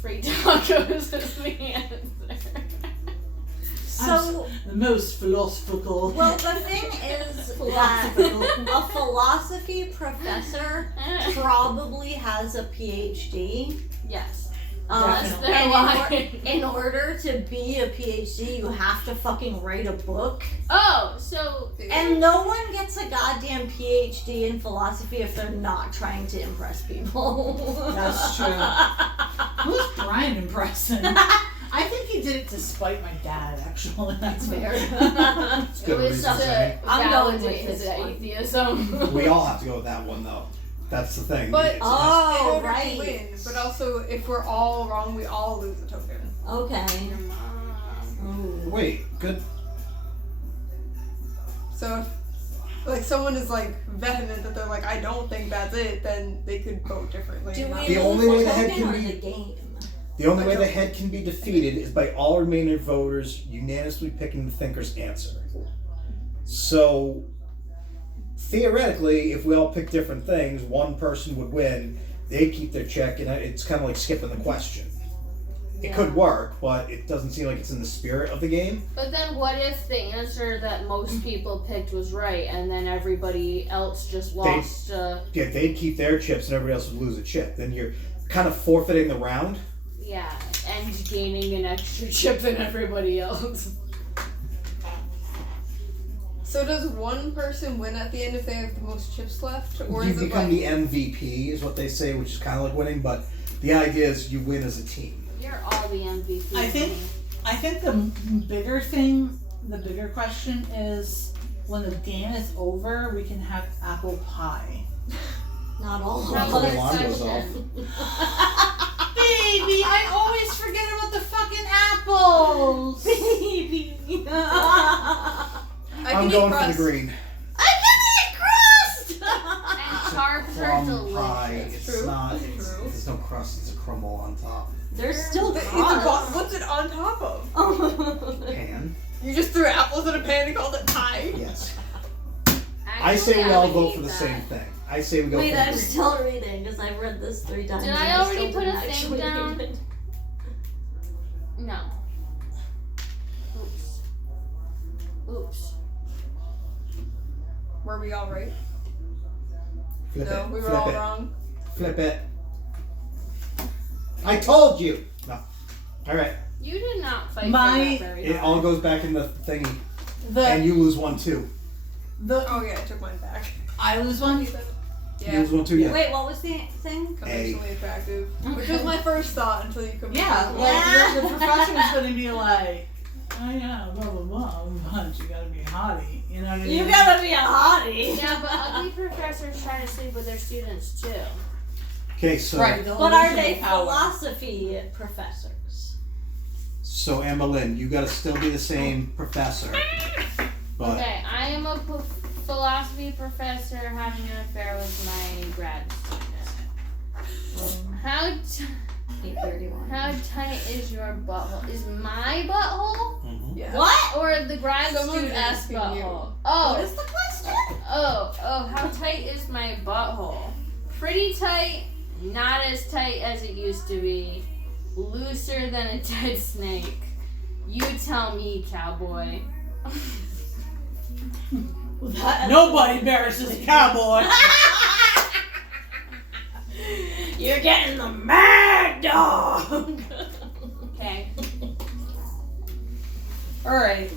free tacos is the answer. So, The most philosophical. well, the thing is that philosophical. a philosophy professor probably has a PhD. Yes. That's their And line. in order to be a PhD, you have to fucking write a book. Oh, so And no one gets a goddamn PhD in philosophy if they're not trying to impress people. That's true. Who's Brian impressing? I think he did it to spite my dad, actually. That's fair. It's it good was reason to to I'm going with validate his this one. atheism. We all have to go with that one, though. That's the thing. But It's- Oh, in order right. to win, but also if we're all wrong, we all lose a token. Okay. Your mom. Ooh. Wait, good. So if like someone is like vehement that they're like, I don't think that's it, then they could vote differently. Do we The lose only way the the head token can or be- the game? The only way the head can be defeated is by all remaining voters unanimously picking the thinker's answer. So, theoretically, if we all pick different things, one person would win, they'd keep their check, and it's kind of like skipping the question. It could work, but it doesn't seem like it's in the spirit of the game. But then what if the answer that most people picked was right and then everybody else just lost Yeah, they'd keep their chips and everybody else would lose a chip. Then you're kind of forfeiting the round. yeah, and gaining an extra chip than everybody else. So does one person win at the end if they have the most chips left, or You is it become like the MVP, is what they say, which is kind of like winning, but the idea is you win as a team. You're all the MVP. I think the bigger thing, the bigger question is when the game is over, we can have apple pie. Not all of That's Well, the the us. alarm goes off. question. Baby, I always forget about the fucking apples. Baby. I I'm can going eat for crust. the green. I can eat crust! And carbs are Plum pie. delicious. It's True. not. True. There's no crust. It's a crumble on top. There's still It's a crust. what's it on top of? Pan. You just threw apples in a pan and called it pie? Yes. I Actually, say we all would vote eat for the that. same thing. I say we go Wait, for the I'm green. still reading because I've read this 3 times. Did and I already still put a didn't thing actually down? read it. No. Oops. Were we all right? Flip No, it. we were Flip all it. wrong. Flip it. I told you. No. All right. You did not fight My- for that very It hard. all goes back in the thingy, The and you lose one too. Oh yeah, I took mine back. I lose one. You Yeah, lose one too. Yeah. Wait, what was the thing? conventionally attractive. Which was my first thought until you convinced Yeah, me. like the professor was gonna be like, oh yeah, blah blah blah, but you gotta be hottie. You know what I mean? You gotta be a hottie. Yeah, but ugly professors try to sleep with their students too. Okay, so Right, the But are illusion they of power. philosophy professors? so Emma Lynn, you gotta still be the same professor, but Okay, I am a philosophy professor having an affair with my grad student. 8:31. How tight is your butthole? Is my butthole Yeah. What? or the grad Someone's student's asking you. butthole? What Oh, is the question? oh, how tight is my butthole? Pretty tight, not as tight as it used to be, looser than a dead snake. You tell me, cowboy. Nobody embarrasses a cowboy. You're getting the mad dog. Okay. Alright.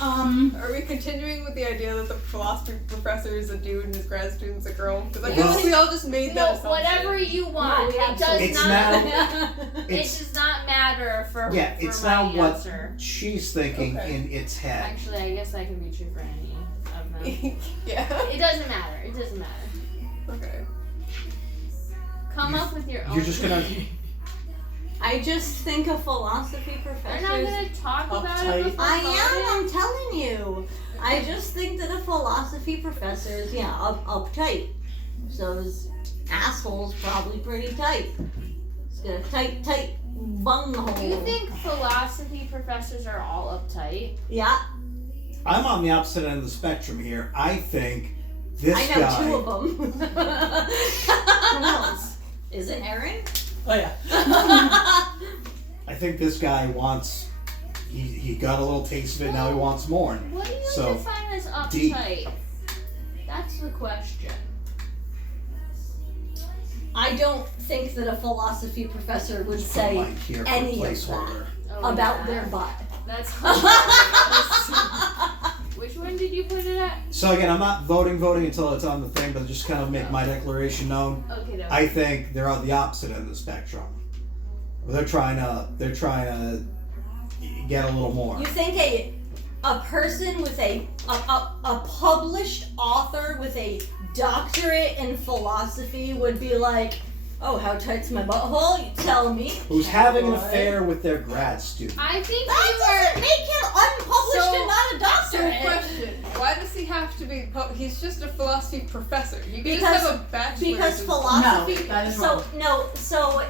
Are we continuing with the idea that the philosophy professor is a dude and his grad student's a girl? Because I feel Well- like we all just made that No, assumption. whatever you want. we It does It's not. now- It It's does not matter for yeah. for It's my now what answer. she's thinking Okay. in its head. Actually, I guess that can be true for any of them. Yeah. It doesn't matter. It doesn't matter. Okay. Come You- up with your own. You're just gonna. I just think of philosophy We're not professors. gonna talk about Uptight. it. Before I voting? am. I'm telling you. I just think that a philosophy professor is uptight. So his asshole's probably pretty tight. He's got a tight bunghole. Do you think philosophy professors are all uptight? Yeah, I'm on the opposite end of the spectrum here. I think this I know guy. 2 of them. Who else? Isn't Aaron? Oh yeah. I think this guy wants. He got a little taste of it. Now he wants more. What do you So, define as deep. uptight? That's the question. I don't think that a philosophy professor would say Mic here for any of placeholder. Oh, about yeah. their butt. That's hilarious. Which one did you put it at? So again, I'm not voting until it's on the thing, but just kind of make my declaration known. Okay, no. I think they're on the opposite end of the spectrum. They're trying to get a little more. You think a person with a published author with a doctorate in philosophy would be like, oh, how tight's my butthole? You tell me. Who's having an Cowboy. affair with their grad student? I think That you doesn't make him unpublished So- and not a So, doctorate. question: why does he have to be? He's just a philosophy professor. You can Because- just have a bachelor's. Because in- philosophy. No, that is so wrong. no. So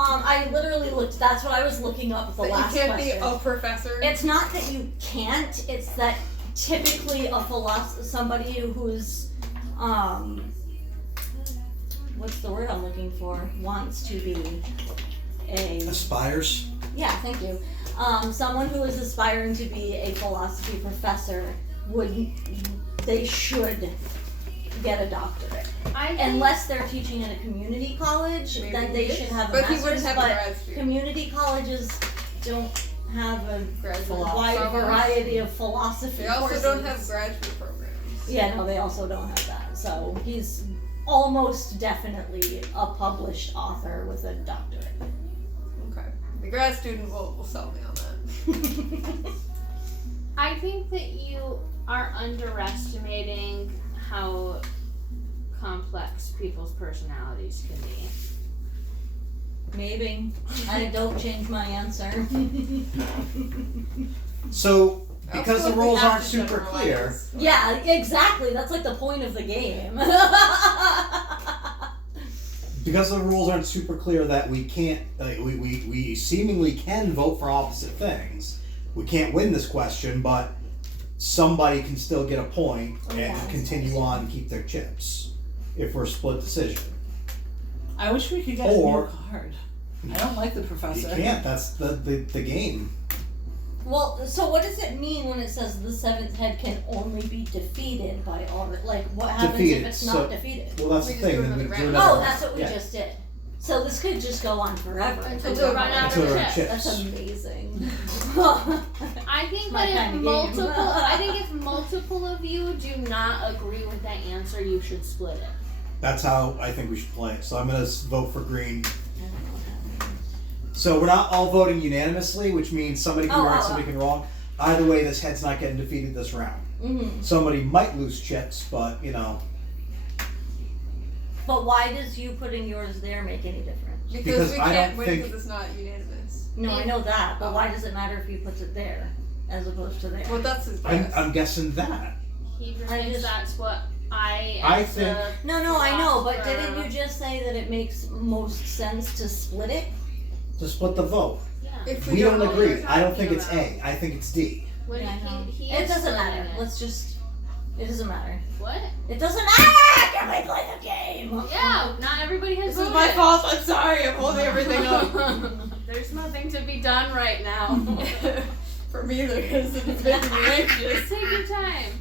I literally looked. That's what I was looking up. The That last you can't question. be a professor. It's not that you can't. It's that typically a somebody who's what's the word I'm looking for? Wants to be a Aspires. yeah. Thank you. Someone who is aspiring to be a philosophy professor they should get a doctorate. I think Unless they're teaching in a community college, Maybe then they he should is, have a but he master's. wouldn't have a But grad student. community colleges don't have a Graduate wide programs. variety of philosophy They also courses. don't have graduate programs. Yeah, no, they also don't have that. So he's almost definitely a published author with a doctorate. Okay. The grad student will sell me on that. I think that you are underestimating how complex people's personalities can be. Maybe. I don't change my answer. So because Also, the we rules have aren't to super clear, generalize. Yeah, exactly. That's like the point of the game. because the rules aren't super clear that we can't, we seemingly can vote for opposite things. We can't win this question, but somebody can still get a point and Yeah. continue on and keep their chips if we're split decision. I wish we could get Or- a new card. I don't like the You professor. can't. That's the game. Well, so what does it mean when it says the seventh head can only be defeated by all? Like, what happens Defeated, if it's so- not defeated? Well, that's We the just thing. do Then we another do round. another Oh, round. that's what we Yeah. just did. So this could just go on forever. Until Until we run out Until of we're at chips. chips. That's amazing. I think My that kind if of game. I think if multiple of you do not agree with that answer, you should split it. That's how I think we should play it. So I'm gonna vote for green. So we're not all voting unanimously, which means somebody can right, somebody can wrong. Either way, this head's not getting defeated this round. Mm-hmm. Somebody might lose chips, but you know. But why does you putting yours there make any difference? Because we I can't don't win think- because it's not unanimous. No, I know that, but why does it matter if he puts it there as opposed to there? Well, that's his I'm, guess. I'm guessing that. He just I thinks just- that's what I I as think- a No, I know, but philosopher- didn't you just say that it makes most sense to split it? to split the vote. Yeah. If We don't know what agree. we're I don't talking think it's about. A. I think it's D. What Yeah, I know. he It is doesn't splitting matter. it. Let's just. It doesn't matter. What? It doesn't matter! Can we play the game? Yeah, not everybody has This is voted. my fault. I'm sorry. I'm holding everything up. There's nothing to be done right now. For me, because it's making me anxious. Take your time.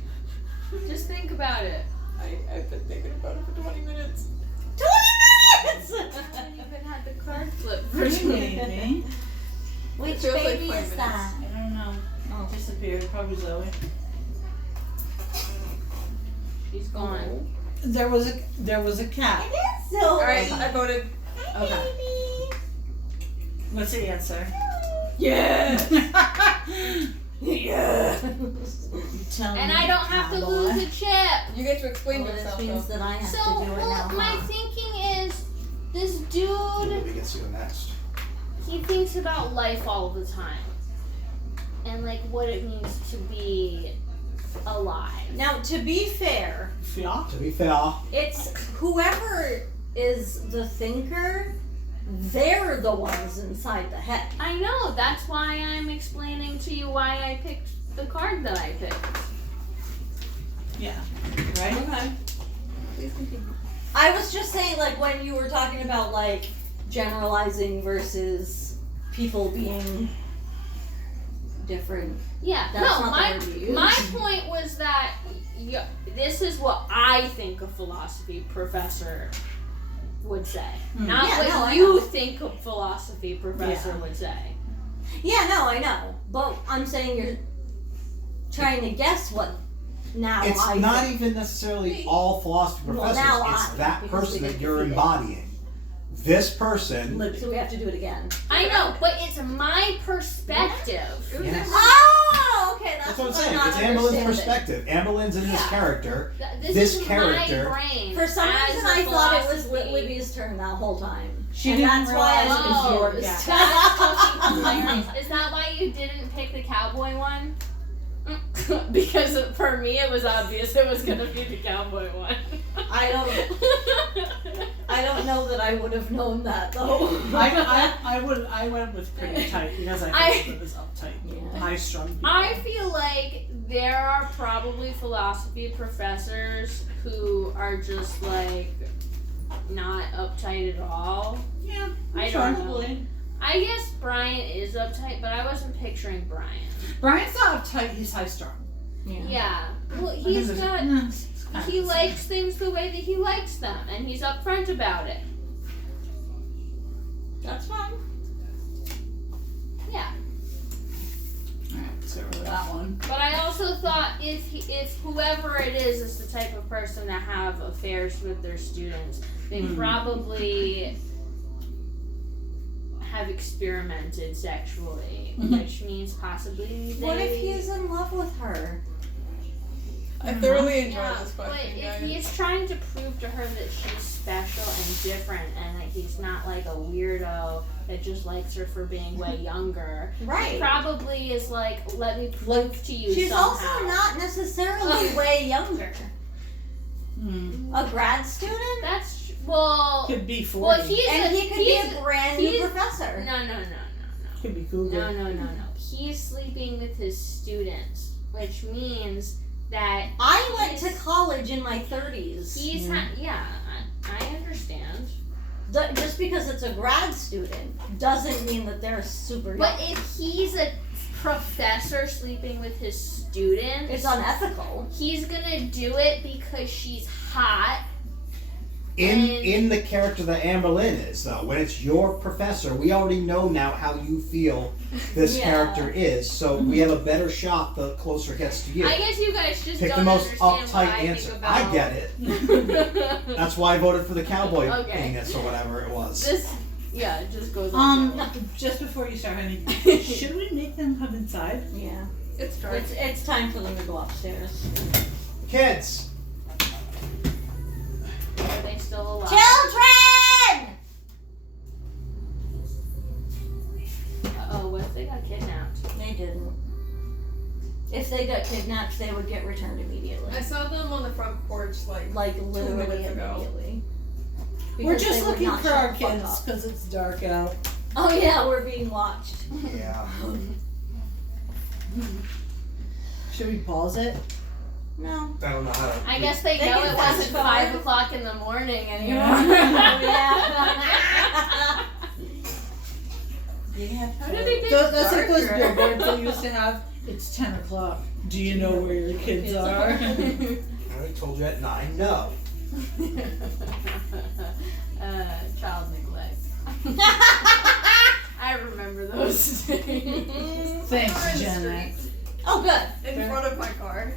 Just think about it. I've been thinking about it for 20 minutes. 20 minutes! I haven't even had the card flip for What do you 20 mean, minutes. me? Which It feels like baby 20 is minutes. that? I don't know. Oh, disappeared. Probably Zoe. She's gone. There was a cat. It is so. Alright, I voted. Okay. What's the answer? Yeah. Yeah. Tell And me, I don't have to cowboy. lose a chip. You get to explain Well, yourself, this means though. that I have So, to do it well, now. my huh? thinking is, this dude, Nobody gets you next. he thinks about life all the time. And, like, what it means to be alive. Now, to be fair, Yeah. To be fair, it's whoever is the thinker, they're the ones inside the head. I know, that's why I'm explaining to you why I picked the card that I picked. Yeah. Right? Okay. Please continue. I was just saying, like, when you were talking about, like, generalizing versus people being different. Yeah, That's no, not the word you used. my point was that this is what I think a philosophy professor would say. Not Yeah, what no, I you know. think a philosophy professor Yeah. would say. Yeah, no, I know. But I'm saying you're trying to guess what now it's I not think. even necessarily all philosophy Well, professors. now It's I, that because person we that get you're defeated. embodying. This person. Libby. So we have to do it again. I know, but it's my perspective. It was Yes. Oh, okay, that's, That's what I'm I'm saying. not It's Amberlynn's understanding. perspective. Amberlynn's in this Yeah. character. This This is character- my brain. For some as reason, a I thought it was philosophy. Libby's turn that whole time. She And didn't that's why I realize was it was your confused. cat. That's fucking hilarious. Is that why you didn't pick the cowboy one? Because for me, it was obvious it was gonna be the cowboy one. I don't know that I would have known that though. I went with pretty tight because I think it was uptight. Yeah. High strung people. I feel like there are probably philosophy professors who are just like not uptight at all. Yeah. I don't know. probably. I guess Brian is uptight, but I wasn't picturing Brian. Brian's not uptight, he's high strung. Yeah. Well, I think he's there's- got. it's kind He of the likes things the way that he likes them, and he's upfront about it. That's fine. Yeah. same. Alright, let's get rid of that one. But I also thought if whoever it is the type of person to have affairs with their students, they probably have experimented sexually, which means possibly they. What if he's in love with her? I thoroughly enjoyed Yeah, this but question, if guys. he's trying to prove to her that she's special and different, and that he's not like a weirdo that just likes her for being way younger, he Right. probably is like, let me prove to you She's somehow. also not necessarily way younger. Hmm. A grad student? That's well. Could be 40. Well, he's And he could be he's a brand new he's- professor. No. Could be cougar. No. He's sleeping with his students, which means that I went to college in my 30s. he's I understand. Just because it's a grad student doesn't mean that they're super young. But if he's a professor sleeping with his students, It's unethical. he's gonna do it because she's hot. In the character that Amberlynn is, though, when it's your professor, we already know now how you feel this Yeah. character is, so we have a better shot the closer it gets to you. I guess you guys just Pick don't the most understand what uptight I answer. think I about. get it. That's why I voted for the cowboy Okay. penis or whatever it was. This, it just goes on. Just before you start, honey, should we make them come inside? Yeah. It's dark. It's time for them to go upstairs. Kids, Are they still alive? Children! Uh-oh, what if they got kidnapped? They didn't. If they got kidnapped, they would get returned immediately. I saw them on the front porch, Like literally minutes ago. immediately. We're Because just they would looking not for shut our the fuck kids up. because it's dark out. Oh yeah, we're being watched. Yeah. Should we pause it? No. I don't know how to. I guess they They know can it fast wasn't forward. 5 o'clock in the morning anymore. Yeah. How do they get So that's like those darker? billboards they used to have. It's 10 o'clock. Do you know where your kids are? I told you at 9. No. Child neglect. I remember those days. They were Thanks, in the Janet. street, Oh, good. in front of my car.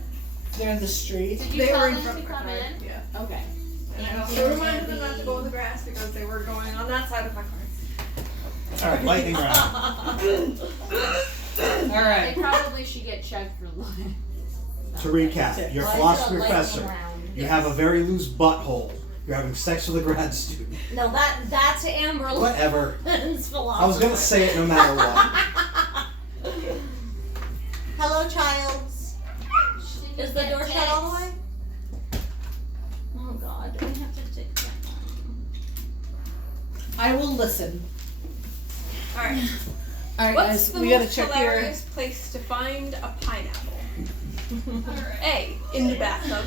They're in the street. Did you They tell were in them front to of my come car. in? Yeah. Okay. And I also reminded them not to go in the grass because they were going on that side of my car. All right, lightning round. All They right. probably should get checked for life. To recap, you're a Why is it philosophy a lightning professor. round? You have a very loose butthole. You're having sex with a grad student. No, that's Amber Whatever. Lynn's philosophy. I was gonna say it no matter what. Hello, childs. Is the door shut all the way? Oh God, do we have to take that one? I will listen. Alright. All right, What's guys. the We gotta most check your. hilarious place to find a pineapple? A. In the bathtub.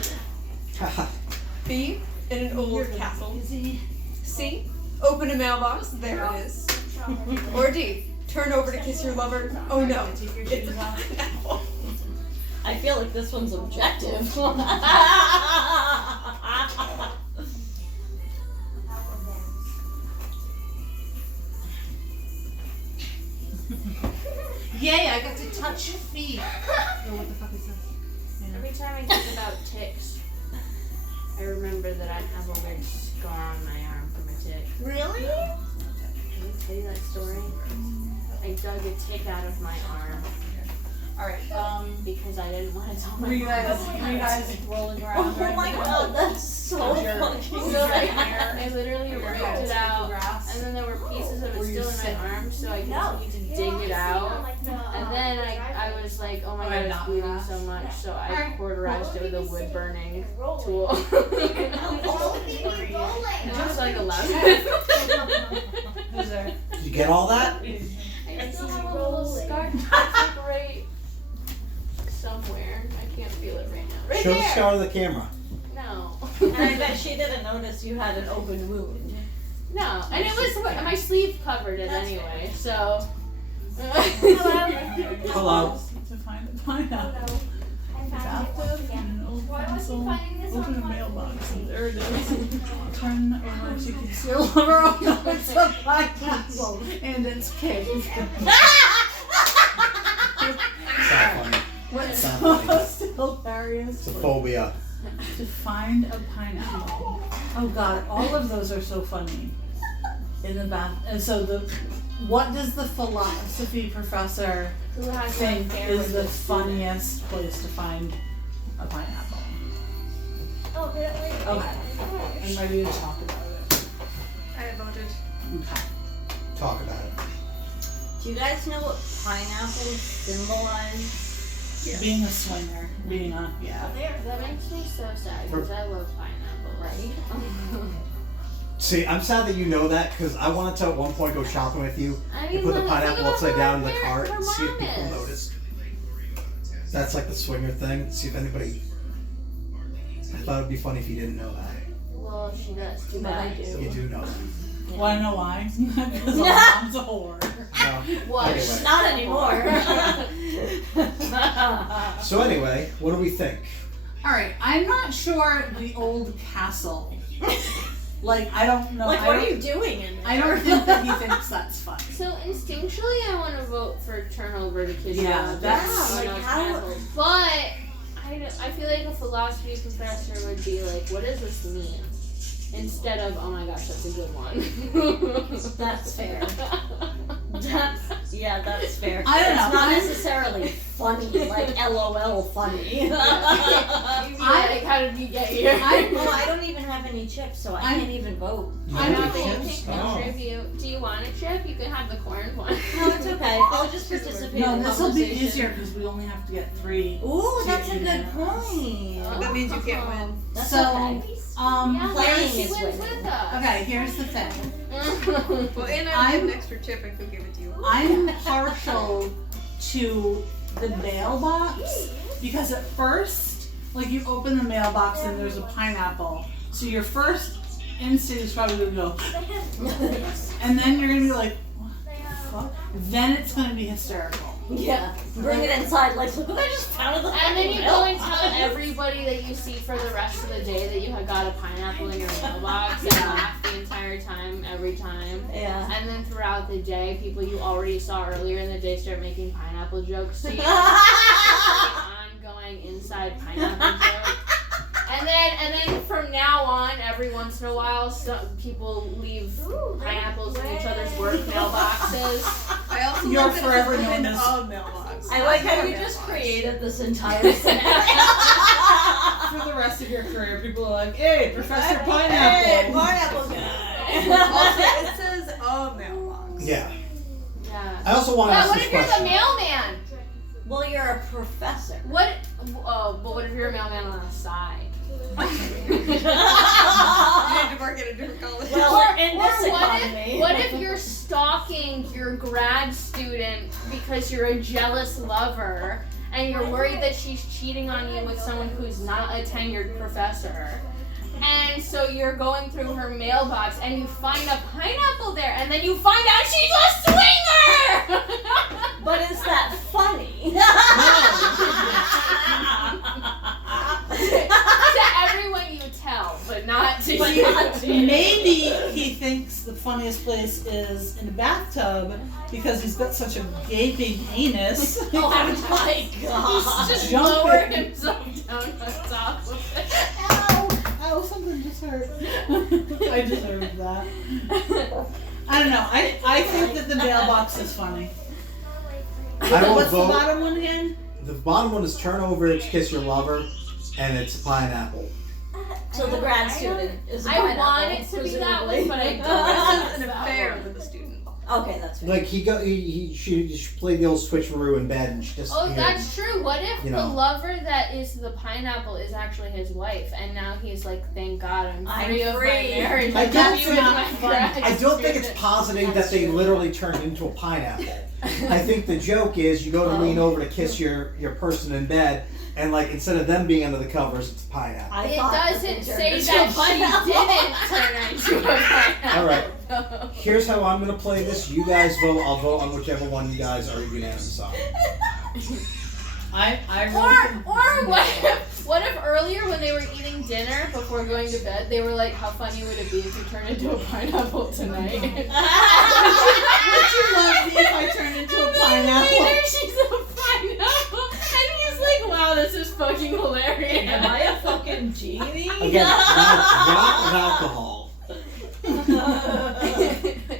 B. In an old castle. C. Open a mailbox. There it is. Or D. Turn over to kiss your lover. Oh no. It's a pineapple. I feel like this one's objective. Yay! I got to touch your feet. Oh, what the fuck is this? Every time I think about ticks, I remember that I have a weird scar on my arm from a tick. Really? Can I tell you that story? I dug a tick out of my arm All right. because I didn't want to tell my Were you guys mom. rolling around? Oh my God, that's so Your- fucking was So your like, hair- I literally your ripped hair it take out, the grass? and then there were pieces of it Were you still in sick? my arm, so I continued to dig it out. And then I was like, oh my god, it's bleeding so much, so I cauterized it with a wood burning tool. Just like a lesson. Who's there? Did you get all that? I still have a little scar right somewhere. I can't feel it right now. Right Show the there. scar to the camera. No. And I bet she didn't notice you had an open wound. No, and it was my sleeve covered it anyway. So. Hello. To find a pineapple. Bathtub in an old castle. Open a mailbox and there it is. Turn over to kiss your lover. Oh no, it's a pineapple and it's cake. It's not funny. What's It's not funny. most hilarious? It's a phobia. To find a pineapple. Oh god, all of those are so funny. In the bath, and so what does the philosophy professor Who has think like is the funniest place to find a pineapple? Oh, really? Okay, I'm ready to talk about it. I have voted. Okay. Talk about it. Do you guys know what pineapples symbolize? Yes. Being a swinger, being a That makes me so sad because I love pineapple. Right? See, I'm sad that you know that because I wanted to at one point go shopping with you I and mean, put the think pineapple about upside her down in the hair- cart her and see if mom people is. notice. That's like the swinger thing. See if anybody. I thought it'd be funny if you didn't know that. Well, she does. Too But I bad. do. You do know that. Wanna know why? Because my mom's a whore. No. What? Anyway. Not anymore. So anyway, what do we think? Alright, I'm not sure the old castle. Like, I don't know. Like, I what are don't- you doing in there? I don't think that he thinks that's fun. So instinctually, I want to vote for turn over to kiss Yeah, your that's- lover, like, those how- castles. But I feel like a philosophy professor would be like, what does this mean? Instead of, oh my gosh, that's a good one. That's fair. That's fair. I don't It's know. not necessarily funny, like LOL funny. Like, how did we get here? Well, I don't even have any chips, so I I'm- can't even vote. I know No that you chips? can Oh. contribute. Do you want a chip? You can have the corn one. No, it's okay. Okay, I'll just participate No, in this will be conversation. easier because we only have to get 3. Ooh, that's a Yeah. good point. That means you can't win. That's So, okay. Yeah, Playing she is wins winning. with us. Okay, here's the thing. Well, and I get an extra chip and could give it to you. I'm partial to the mailbox because at first, like you open the mailbox and there's a pineapple. So your first instinct is probably gonna go, and then you're gonna be like, what the fuck? Then it's gonna be hysterical. Yeah. Bring it inside, like, look what I just found in the And then you fucking go and mailbox. tell everybody that you see for the rest of the day that you have got a pineapple in your mailbox and laugh the entire time, every time. Yeah. And then throughout the day, people you already saw earlier in the day start making pineapple jokes to you. It's an ongoing inside pineapple joke. And then from now on, every once in a while, people leave pineapples in each other's work mailboxes. I also You're love that forever it's in known as- a mailbox. I like how you just created this entire scenario. For the rest of your career, people are like, hey, Professor Hey, Pineapple. pineapple guy. Also, it says a mailbox. Yeah. Yeah. I also want to Yeah, ask what this if you're the question. mailman? Well, you're a professor. But what if you're a mailman on the side? You need to work at a different college. Well, in this what economy. what if you're stalking your grad student because you're a jealous lover and you're worried that she's cheating on you with someone who's not a tenured professor? And so you're going through her mailbox and you find a pineapple there and then you find out she's a swinger! But is that funny? To everyone you tell, but not to But you. not to you. Maybe he thinks the funniest place is in a bathtub because he's got such a gaping anus. Oh my He's god. just Jumping. lowered himself down on top of it. Ow! Ow, something just hurt. I deserved that. I don't know. I think that the mailbox is funny. I will What's the vote. bottom one again? The bottom one is turn over to kiss your lover, and it's pineapple. So the grad student is a I pineapple, want it to be that way, but I This don't. is an affair with a student. Okay, that's fair. Like she played the old switcheroo in bed, and she just. Oh, that's true. What if You the know. lover that is the pineapple is actually his wife, and now he's like, "Thank God, I'm I'm free of my free." marriage." I I'm don't free think- with my grad I don't think it's student." positive That's that they true. literally turned into a pineapple. I think the joke is you go to lean over to kiss your person in bed, and like instead of them being under the covers, it's a pineapple. I It thought that doesn't they say turned that into a pineapple. she didn't turn into a pineapple. All right. Here's how I'm gonna play this. You guys vote. I'll vote on whichever one you guys are unanimous on. I Or what if earlier when they were eating dinner before going to bed, they were like, "How funny would it be if you turned into a pineapple tonight?" Would you love me if I turned into a pineapple? Either she's a pineapple, and he's like, "Wow, this is fucking hilarious." Am I a fucking genie? Again, drop of alcohol.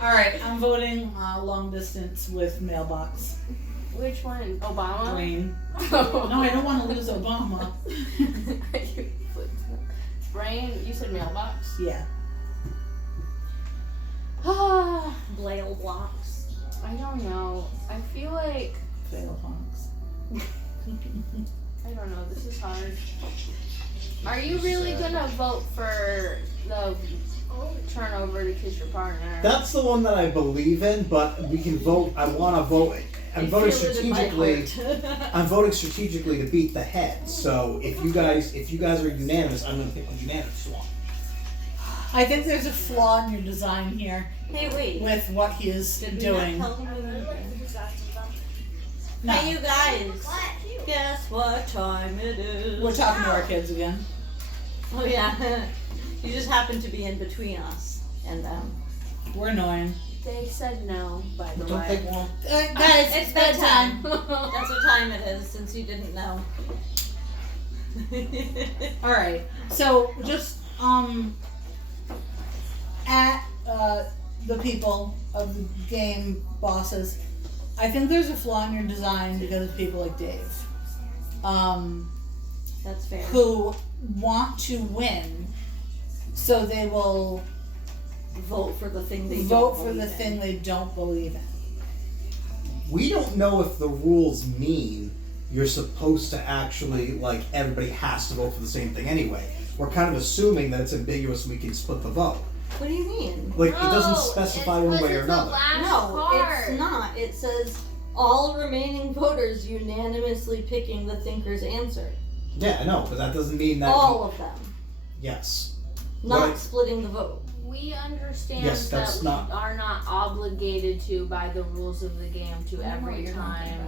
Alright, I'm voting long distance with mailbox. Which one? Obama? Brain. No, I don't want to lose Obama. Brain? You said mailbox? Yeah. I Blail blocks. don't know. I feel like Fail punks. I don't know. This is hard. Are you really gonna vote for the turnover to kiss your partner? That's the one that I believe in, but we can vote. I want to vote. I'm I voting feel it in my strategically. heart. I'm voting strategically to beat the head. So if you guys are unanimous, I'm going to pick the unanimous one. I think there's a flaw in your design here Hey, wait. with what he is Did we doing. not tell them anything? No, Hey, you guys. Guess what time it is? we're talking to our kids again. Oh, yeah. You just happen to be in between us and them. We're annoying. They said no, by the Don't way. think one. Guys, It's bedtime. That's what time it is, since you didn't know. Alright, so just at the people of the game bosses, I think there's a flaw in your design because of people like Dave. That's fair. Who want to win, so they will Vote for the thing they vote don't for the believe in. thing they don't believe in. we don't know if the rules mean you're supposed to actually, like, everybody has to vote for the same thing anyway. We're kind of assuming that it's ambiguous and we can split the vote. What do you mean? Like, it doesn't specify one way or another. No, it's not. It says all remaining voters unanimously picking the thinker's answer. Yeah, I know, but that doesn't mean that. All of them. Yes. Not Right. splitting the vote. We understand Yes, that's that we not- are not obligated to by the rules of the game to every time.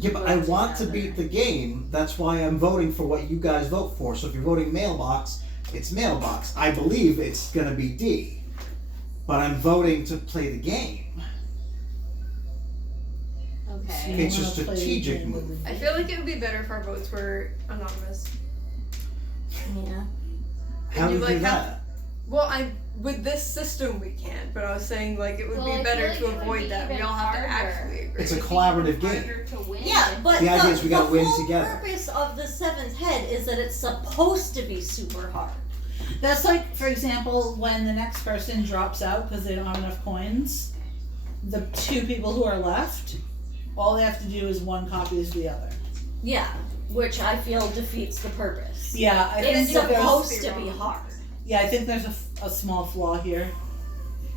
Yeah, but I want to beat the game. That's why I'm voting for what you guys vote for. So if you're voting mailbox, it's mailbox. I believe it's gonna be D. But I'm voting to play the game. Okay. It's a strategic move. I feel like it would be better if our votes were anonymous. Yeah. How do you do that? Well, with this system we can't, but I was saying like it would be better to avoid that. We all have to actually agree. It's a collaborative game. Harder to win. Yeah, but The idea is we gotta win whole together. purpose of the seventh head is that it's supposed to be super hard. That's like, for example, when the next person drops out because they don't have enough coins, the two people who are left, all they have to do is one copies the other. Yeah, which I feel defeats the purpose. Yeah, I It's think that supposed there's, to be hard. yeah, I think there's a small flaw here.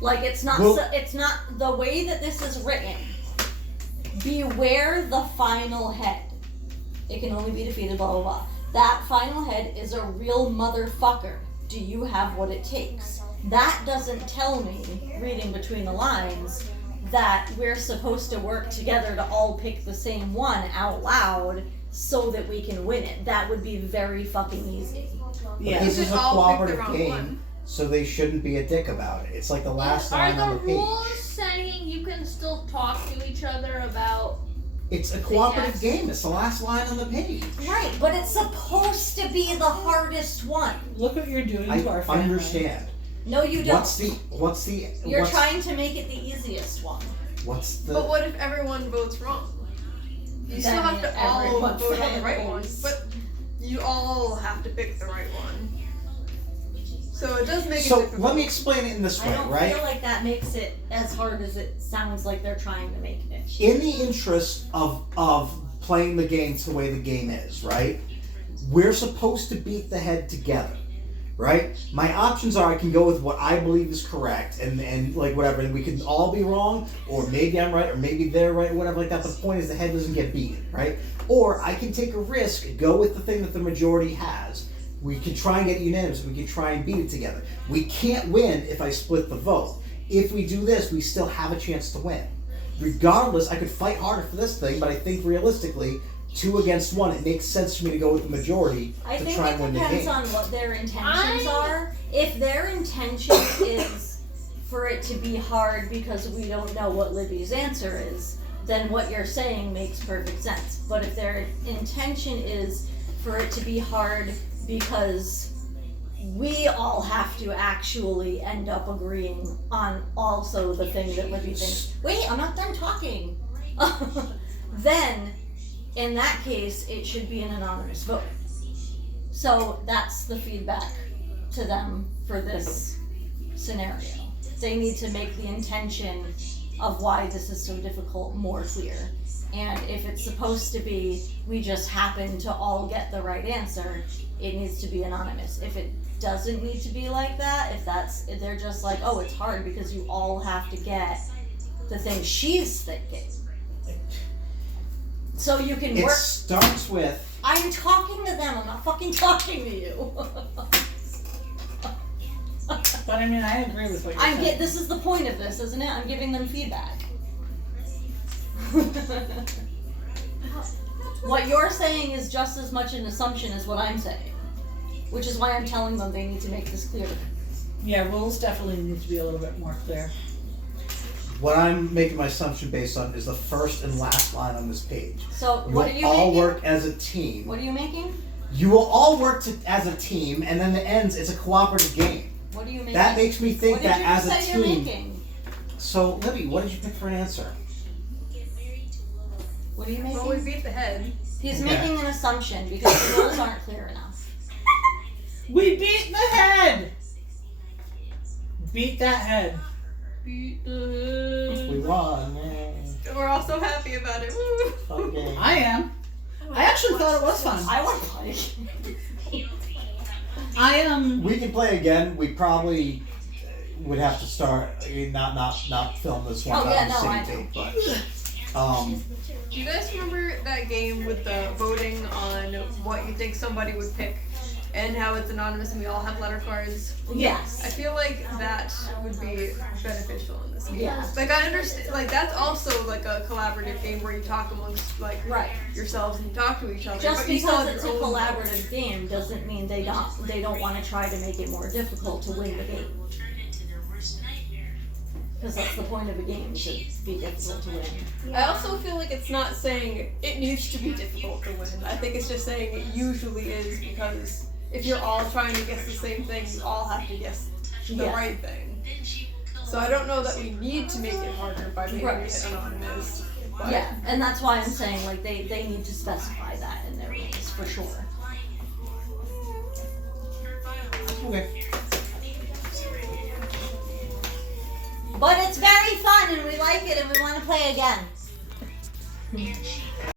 Like it's not. Well- It's not the way that this is written. Beware the final head. It can only be defeated. Blah blah blah. That final head is a real motherfucker. Do you have what it takes? That doesn't tell me, reading between the lines, that we're supposed to work together to all pick the same one out loud so that we can win it. That would be very fucking easy. Yeah. This We is a should all pick the cooperative wrong game, one. so they shouldn't be a dick about it. It's like the last line Are on the the page. rules saying you can still talk to each other about? It's a cooperative Yes. game. It's the last line on the page. Right, but it's supposed to be the hardest one. Look what you're doing I to our family. understand. No, you don't. You're what's, trying to make it the easiest one. What's the But what if everyone votes wrong? You still Then have to all everyone vote on the right one, fails. but you all have to pick the right one. So it does make it So difficult. let me explain it in this I way, don't right? feel like that makes it as hard as it sounds like they're trying to make it. In the interest of playing the game to the way the game is, right? We're supposed to beat the head together, right? My options are I can go with what I believe is correct and like whatever, and we can all be wrong, or maybe I'm right, or maybe they're right, or whatever like that. But the point is the head doesn't get beaten, right? Or I can take a risk, go with the thing that the majority has. We can try and get unanimous. We can try and beat it together. We can't win if I split the vote. If we do this, we still have a chance to win. Regardless, I could fight harder for this thing, but I think realistically, 2 against 1, it makes sense for me to go with the majority I to think try it and win the depends game. on what their intentions are. If their intention is for it to be hard because we don't know what Libby's answer is, then what you're saying makes perfect sense. But if their intention is for it to be hard because we all have to actually end up agreeing on also the thing that Libby thinks. Wait, I'm not done talking. Then, in that case, it should be an anonymous vote. So that's the feedback to them for this scenario. They need to make the intention of why this is so difficult more clear. And if it's supposed to be, we just happen to all get the right answer, it needs to be anonymous. If it doesn't need to be like that, if they're just like, oh, it's hard because you all have to get the thing she's thinking. So you can It work. starts with I'm talking to them, I'm not fucking talking to you. But I mean, I agree with what you're saying. This is the point of this, isn't it? I'm giving them feedback. What you're saying is just as much an assumption as what I'm saying. Which is why I'm telling them they need to make this clear. Yeah, rules definitely need to be a little bit more clear. what I'm making my assumption based on is the first and last line on this page. So You what will are you all making? work as a team. What are you making? You will all work as a team, and then the ends. It's a cooperative game. What are you making? That makes me think what did that you as a say you're team. making? So, Libby, what did you pick for an answer? What are you making? Well, we beat the head. He's Okay. making an assumption because the rules aren't clear enough. We beat the head! Beat that head. Beat the We won. Yay. We're all so happy about it. Woo. Okay. I am. I actually thought it was fun. I want to play. I am. We can play again. We probably would have to start. Not film this one Oh, yeah, on the no, I same know. date, but Do you guys remember that game with the voting on what you think somebody would pick and how it's anonymous and we all have letter cards? I Yes. feel like that would be beneficial in this game. Yeah. Like I understand, like that's also like a collaborative game where you talk amongst like Right. yourselves and you talk to each other. Just but you still because have it's a your own- collaborative game doesn't mean they don't want to try to make it more difficult to win the game. Because that's the point of a game, to be difficult to win. I also feel like it's not saying it needs to be difficult to win. I think it's just saying it usually is, because if you're all trying to guess the same thing, you all have to guess the Yeah. right thing. So I don't know that we need to make it harder by making it anonymous. But Yeah, and that's why I'm saying like they need to specify that in their rules for sure. okay. But it's very fun and we like it and we want to play again.